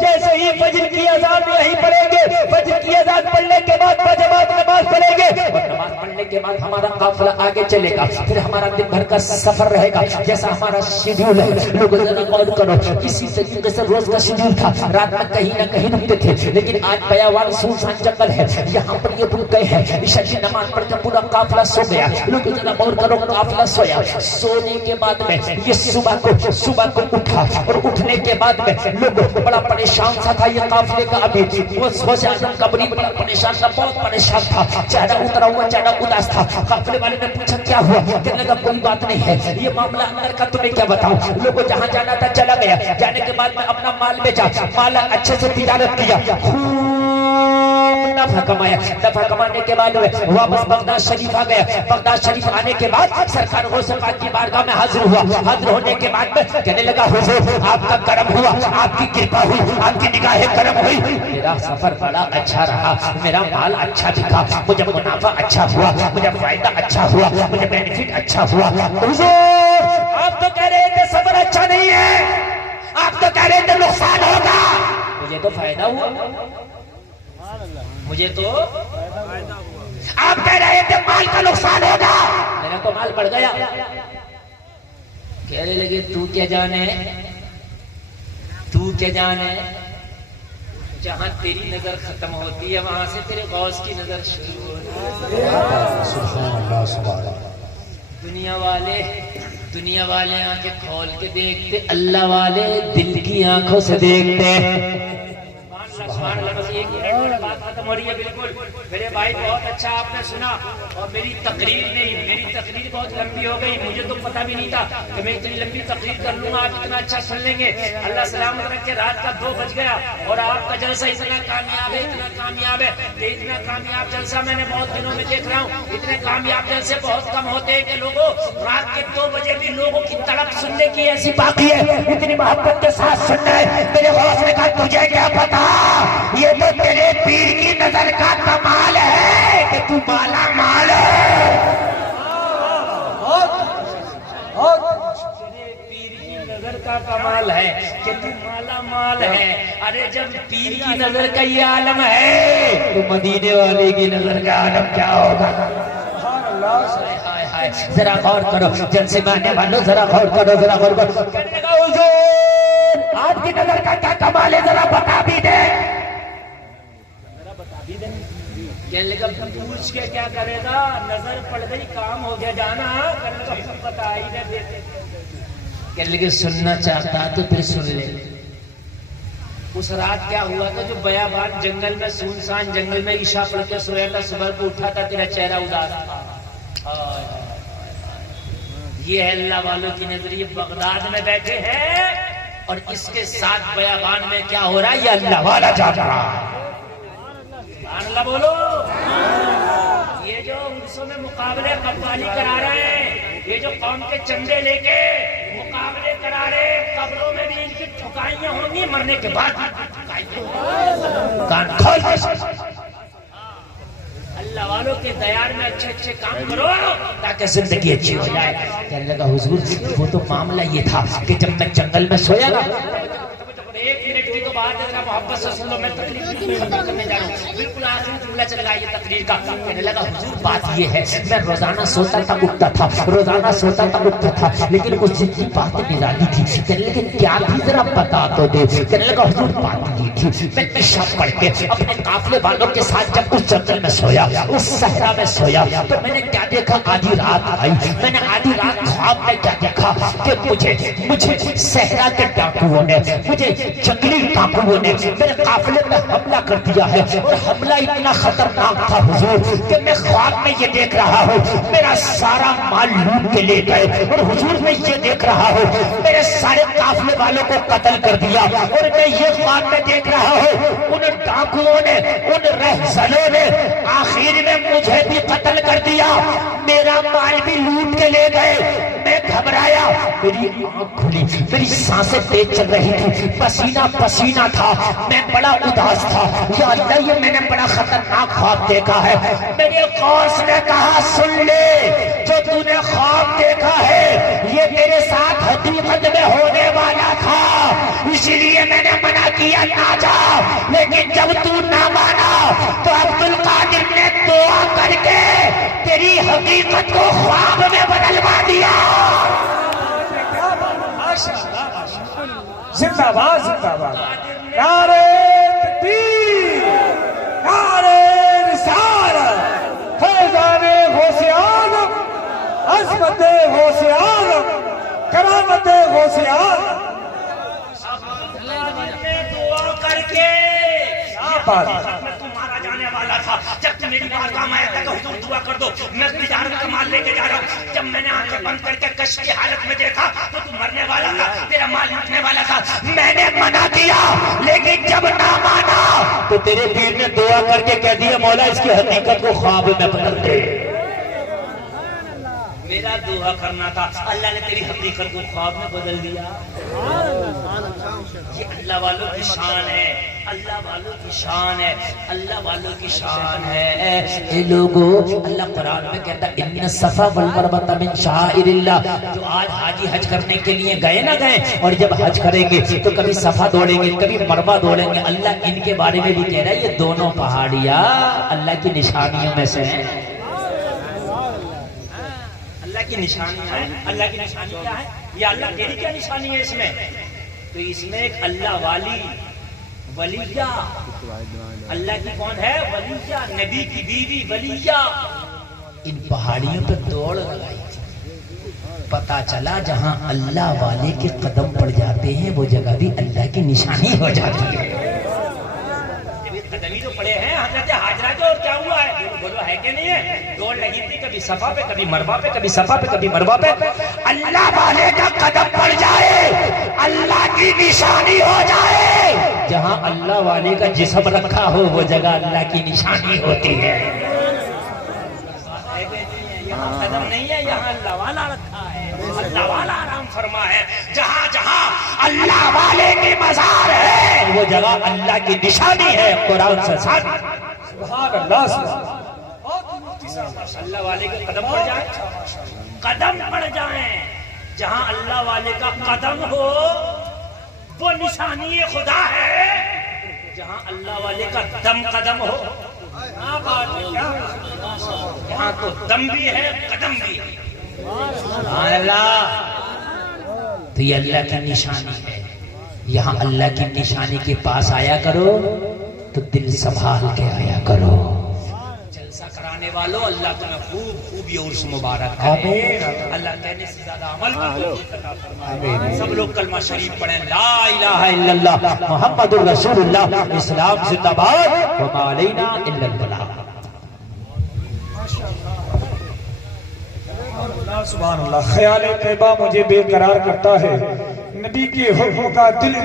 جیسے ہی فجر کی اذان یہیں پڑھیں گے، فجر کی اذان پڑھنے کے بعد بجماعت نماز پڑھیں گے، اور نماز پڑھنے کے بعد ہمارا قافلہ آگے چلے گا، پھر ہمارا دن بھر کا سفر رہے گا جیسا ہمارا شیڈول ہے۔ لوگوں ذرا غور کرو، اسی طریقے سے روز کا شیڈول تھا، رات میں کہیں نہ کہیں رکتے تھے، لیکن آج بیابان سنسان جنگل ہے، یہاں پر یہ رک گئے ہیں۔ عشاء کی نماز پڑھ کر پورا قافلہ سو گیا۔ لوگ ذرا غور کرو، قافلہ سویا، سونے کے بعد میں یہ صبح کو اٹھا، اور اٹھنے کے بعد میں لوگ بڑا پریشان سا تھا یہ قافلے کا ابھی، وہ غوث اعظم کا بڑی بڑا پریشان تھا، بہت پریشان تھا، چہرہ اترا ہوا، چہرہ اداس تھا۔ قافلے والے نے پوچھا کیا ہوا؟ کہنے لگا کوئی بات نہیں ہے، یہ معاملہ اندر کا تمہیں کیا بتاؤں، لوگوں جہاں جانا تھا چلا گیا، جانے کے بعد میں اپنا مال بیچا، مال اچھے سے تجارت کیا، نفع کمایا، نفع کمانے کے بعد واپس بغداد شریف آ گیا۔ بغداد شریف آنے کے بعد سرکار غوث پاک کی بارگاہ میں حاضر ہوا۔ حاضر ہونے کے بعد میں کہنے لگا حضور آپ کا کرم ہوا، آپ کی کرپا ہوئی، آپ کی نگاہ کرم ہوئی، میرا سفر بڑا اچھا رہا، میرا مال اچھا دکھا، مجھے منافع اچھا ہوا، مجھے فائدہ اچھا ہوا، مجھے بینیفٹ اچھا ہوا۔ حضور آپ تو کہہ رہے تھے سفر اچھا نہیں ہے، آپ تو کہہ رہے تھے نقصان ہوگا، مجھے تو فائدہ ہوا، مجھے تو آپ کہہ رہے تھے مال کا نقصان ہوگا، میرا تو مال بڑھ گیا۔ کہنے لگے تو کیا جانے، تو کیا جانے، جہاں تیری نظر ختم ہوتی ہے وہاں سے تیرے غوث کی نظر شروع ہوتی ہے۔ سبحان اللہ سبحان اللہ۔ دنیا والے آنکھیں کھول کے دیکھتے، اللہ والے دل کی آنکھوں سے دیکھتے۔ سبحان اللہ۔ بس ایک منٹ بات ختم ہو رہی ہے بالکل۔ میرے بھائی بہت اچھا آپ نے سنا، اور میری تقریر بہت لمبی ہو گئی، مجھے تو پتہ بھی نہیں تھا کہ میں اتنی لمبی تقریر کر لوں گا، آپ اتنا اچھا سن لیں گے۔ اللہ سلامت رکھ کے رات کا 2 بج گیا، اور آپ کا جلسہ اتنا کامیاب ہے، اتنا کامیاب ہے کہ اتنا کامیاب جلسہ میں نے بہت دنوں میں دیکھ رہا ہوں۔ اتنے کامیاب جلسے بہت کم ہوتے ہیں کہ لوگوں رات کے 2 بجے بھی لوگوں کی تڑپ سننے کی ایسی باقی ہے، اتنی محبت کے ساتھ سننا ہے۔ میرے غوث نے کہا تجھے کیا پتا، یہ تو تیرے پیر کی نظر کا کمال ہے کہ تو مالا مال ہے۔ تیرے پیر کی نظر کا کمال ہے کہ تو مالا مال ہے۔ ارے جب پیر کی نظر کا یہ عالم ہے تو مدینے والے کی نظر کا عالم کیا ہوگا؟ ذرا غور کرو، جلسے میں آنے والوں ذرا غور کرو، ذرا غور کرو۔ کہنے لگا حضور آپ کی نظر کا کیا کمال ہے، ذرا بتا بھی دے۔ کہنے لگا پوچھ کے کیا کرے گا، نظر پڑ گئی کام ہو گیا، جانا بتا ہی نہ دیتے۔ کہنے لگے سننا چاہتا تو پھر سن لے۔ اس رات کیا ہوا تھا جو بیابان جنگل میں، سنسان جنگل میں عشاء پڑھ کے سویا تھا، صبح کو اٹھا تھا تیرا چہرہ اداس تھا۔ یہ ہے اللہ والوں کی نظر، یہ بغداد میں بیٹھے ہیں اور اس کے ساتھ بیابان میں کیا ہو رہا ہے یہ اللہ والا جان رہا ہے۔ سبحان اللہ بولو۔ یہ جو عرصوں میں مقابلے قوالی کرا رہے ہیں، یہ جو قوم کے چندے لے کے مقابلے کرا رہے ہیں، قبروں میں بھی ان کی ٹھکائیاں ہوں گی، مرنے کے بعد کان کھول کے اللہ والوں کے دیار میں اچھے اچھے کام کرو تاکہ زندگی اچھی ہو جائے۔ کہنے لگا حضور وہ تو معاملہ یہ تھا کہ جب میں جنگل میں سویا نا، 1 منٹ کی تو بات بعد محبت سے سن لو، میں تقریر ختم کرنے جا رہا ہوں، بالکل آخری جملہ چل رہا ہے یہ تقریر کا. کہنے لگا حضور بات یہ ہے میں روزانہ سوتا تھا اٹھتا تھا، روزانہ سوتا تھا اٹھتا تھا، لیکن اس دن کی بات نرالی تھی. کہنے لگے کیا تھی ذرا بتا تو دے. کہنے لگا حضور بات یہ تھی میں پیشاب پڑھ کے اپنے قافلے والوں کے ساتھ جب اس جنگل میں سویا، اس صحرا میں سویا، تو میں نے کیا دیکھا، آدھی رات آئی، میں نے آدھی رات خواب میں کیا دیکھا کہ مجھے صحرا کے ڈاکوؤں نے، مجھے جنگلی ڈاکوؤں نے میرے قافلے میں حملہ کر دیا ہے، اور حملہ اتنا خطرناک تھا حضور کہ میں خواب میں یہ دیکھ رہا ہوں میرا سارا مال لوٹ کے لے گئے، اور حضور میں یہ دیکھ رہا ہوں میرے سارے قافلے والوں کو قتل کر دیا، اور میں یہ خواب میں دیکھ رہا ہوں ان ڈاکوؤں نے، ان رہزنوں نے آخر میں مجھے بھی قتل کر دیا، میرا مال بھی لوٹ کے لے گئے. میں گھبرایا، میری آنکھ کھلی، میری سانسیں تیز چل رہی تھی، پسینہ پسینہ تھا، میں بڑا اداس تھا. یا اللہ یہ میں نے بڑا خطرناک خواب دیکھا ہے. میرے غوث نے کہا سن لے، جو تو نے خواب دیکھا ہے یہ تیرے ساتھ حقیقت میں ہونے والا تھا، اسی لیے میں نے منع کیا نہ جا، لیکن جب تو نہ مانا تو عبد القادر نے دعا کر کے تیری حقیقت کو خواب میں بدلوا دیا. زندہ باد زندہ باد. نعرہ تکبیر، نعرہ رسالت، فیضان غوث عالم، عظمت غوث عالم، کرامت غوث عالم. دعا کر کے میں تمہارا جانے والا تھا، جب تم میری بات کام آیا تھا کہ حضور دعا کر دو، میں تجارت کا مال لے کے جا رہا ہوں. جب میں نے آنکھیں بند کر کے کشف کی حالت میں دیکھا تو تم مرنے والا تھا، تیرا مال لوٹنے والا تھا. میں نے منع کیا، لیکن جب نہ مانا تو تیرے پیر نے دعا کر کے کہہ دیا مولا اس کی حقیقت کو خواب میں بدل دے. میرا دعا کرنا تھا، اللہ نے تیری حقیقت کو خواب میں بدل دیا. یہ اللہ والوں کی شان ہے، اللہ والوں کی شان ہے، اللہ والوں کی شان ہے. اے لوگو اللہ قرآن میں کہتا ہے ان الصفا والمروہ من شعائر اللہ. جو آج حاجی حج کرنے کے لیے گئے نہ گئے، اور جب حج کریں گے تو کبھی صفا دوڑیں گے کبھی مروہ دوڑیں گے. اللہ ان کے بارے میں بھی کہہ رہا ہے یہ دونوں پہاڑیاں اللہ کی نشانیوں میں سے ہیں. اللہ کی نشانی ہے. اللہ کی نشانی کیا ہے؟ یہ اللہ تیری کیا نشانی ہے اس میں؟ تو اس میں ایک اللہ والی ولیہ، اللہ کی کون ہے؟ ولیہ، نبی کی بیوی ولیہ. ان پہاڑیوں پہ دوڑ لگائی تھی. پتا چلا جہاں اللہ والے کے قدم پڑ جاتے ہیں وہ جگہ بھی اللہ کی نشانی ہو جاتی ہے. قدمی جو پڑے ہیں حضرت حاجرہ جو، اور کیا ہوا ہے بولو ہے کہ نہیں ہے؟ دوڑ لگی تھی کبھی صفا پہ کبھی مروہ پہ، کبھی صفا پہ کبھی مروہ پہ. اللہ والے کا قدم پڑ جائے اللہ کی نشانی ہو جائے. جہاں اللہ والے کا جسم رکھا ہو وہ جگہ اللہ کی نشانی ہوتی ہے. یہاں قدم نہیں ہے، یہاں اللہ والا رکھا ہے، اللہ والا آرام فرما ہے. جہاں جہاں اللہ والے کی مزار ہے وہ جگہ اللہ کی نشانی ہے. قرآن سے ثابت. سبحان اللہ. اللہ والے کے قدم پڑ جائیں، قدم پڑ جائیں. جہاں اللہ والے کا قدم ہو وہ نشانی خدا ہے. جہاں اللہ والے کا دم قدم ہو یہاں تو دم بھی ہے قدم بھی ہے. سبحان اللہ. تو یہ اللہ کی نشانی ہے. یہاں اللہ کی نشانی کے پاس آیا کرو تو دل سنبھال کے آیا کرو. جلسہ کرانے والوں اللہ تمہیں خوب یہ عرس مبارک کرے. اللہ کہنے سے زیادہ عمل کرے. سب لوگ کلمہ شریف پڑھیں لا الہ الا اللہ محمد الرسول اللہ. اسلام زندہ باد، وما علینا الا البلاغ. سبحان اللہ. خیال طیبہ مجھے بے قرار کرتا ہے، نبی کے حکم کا دل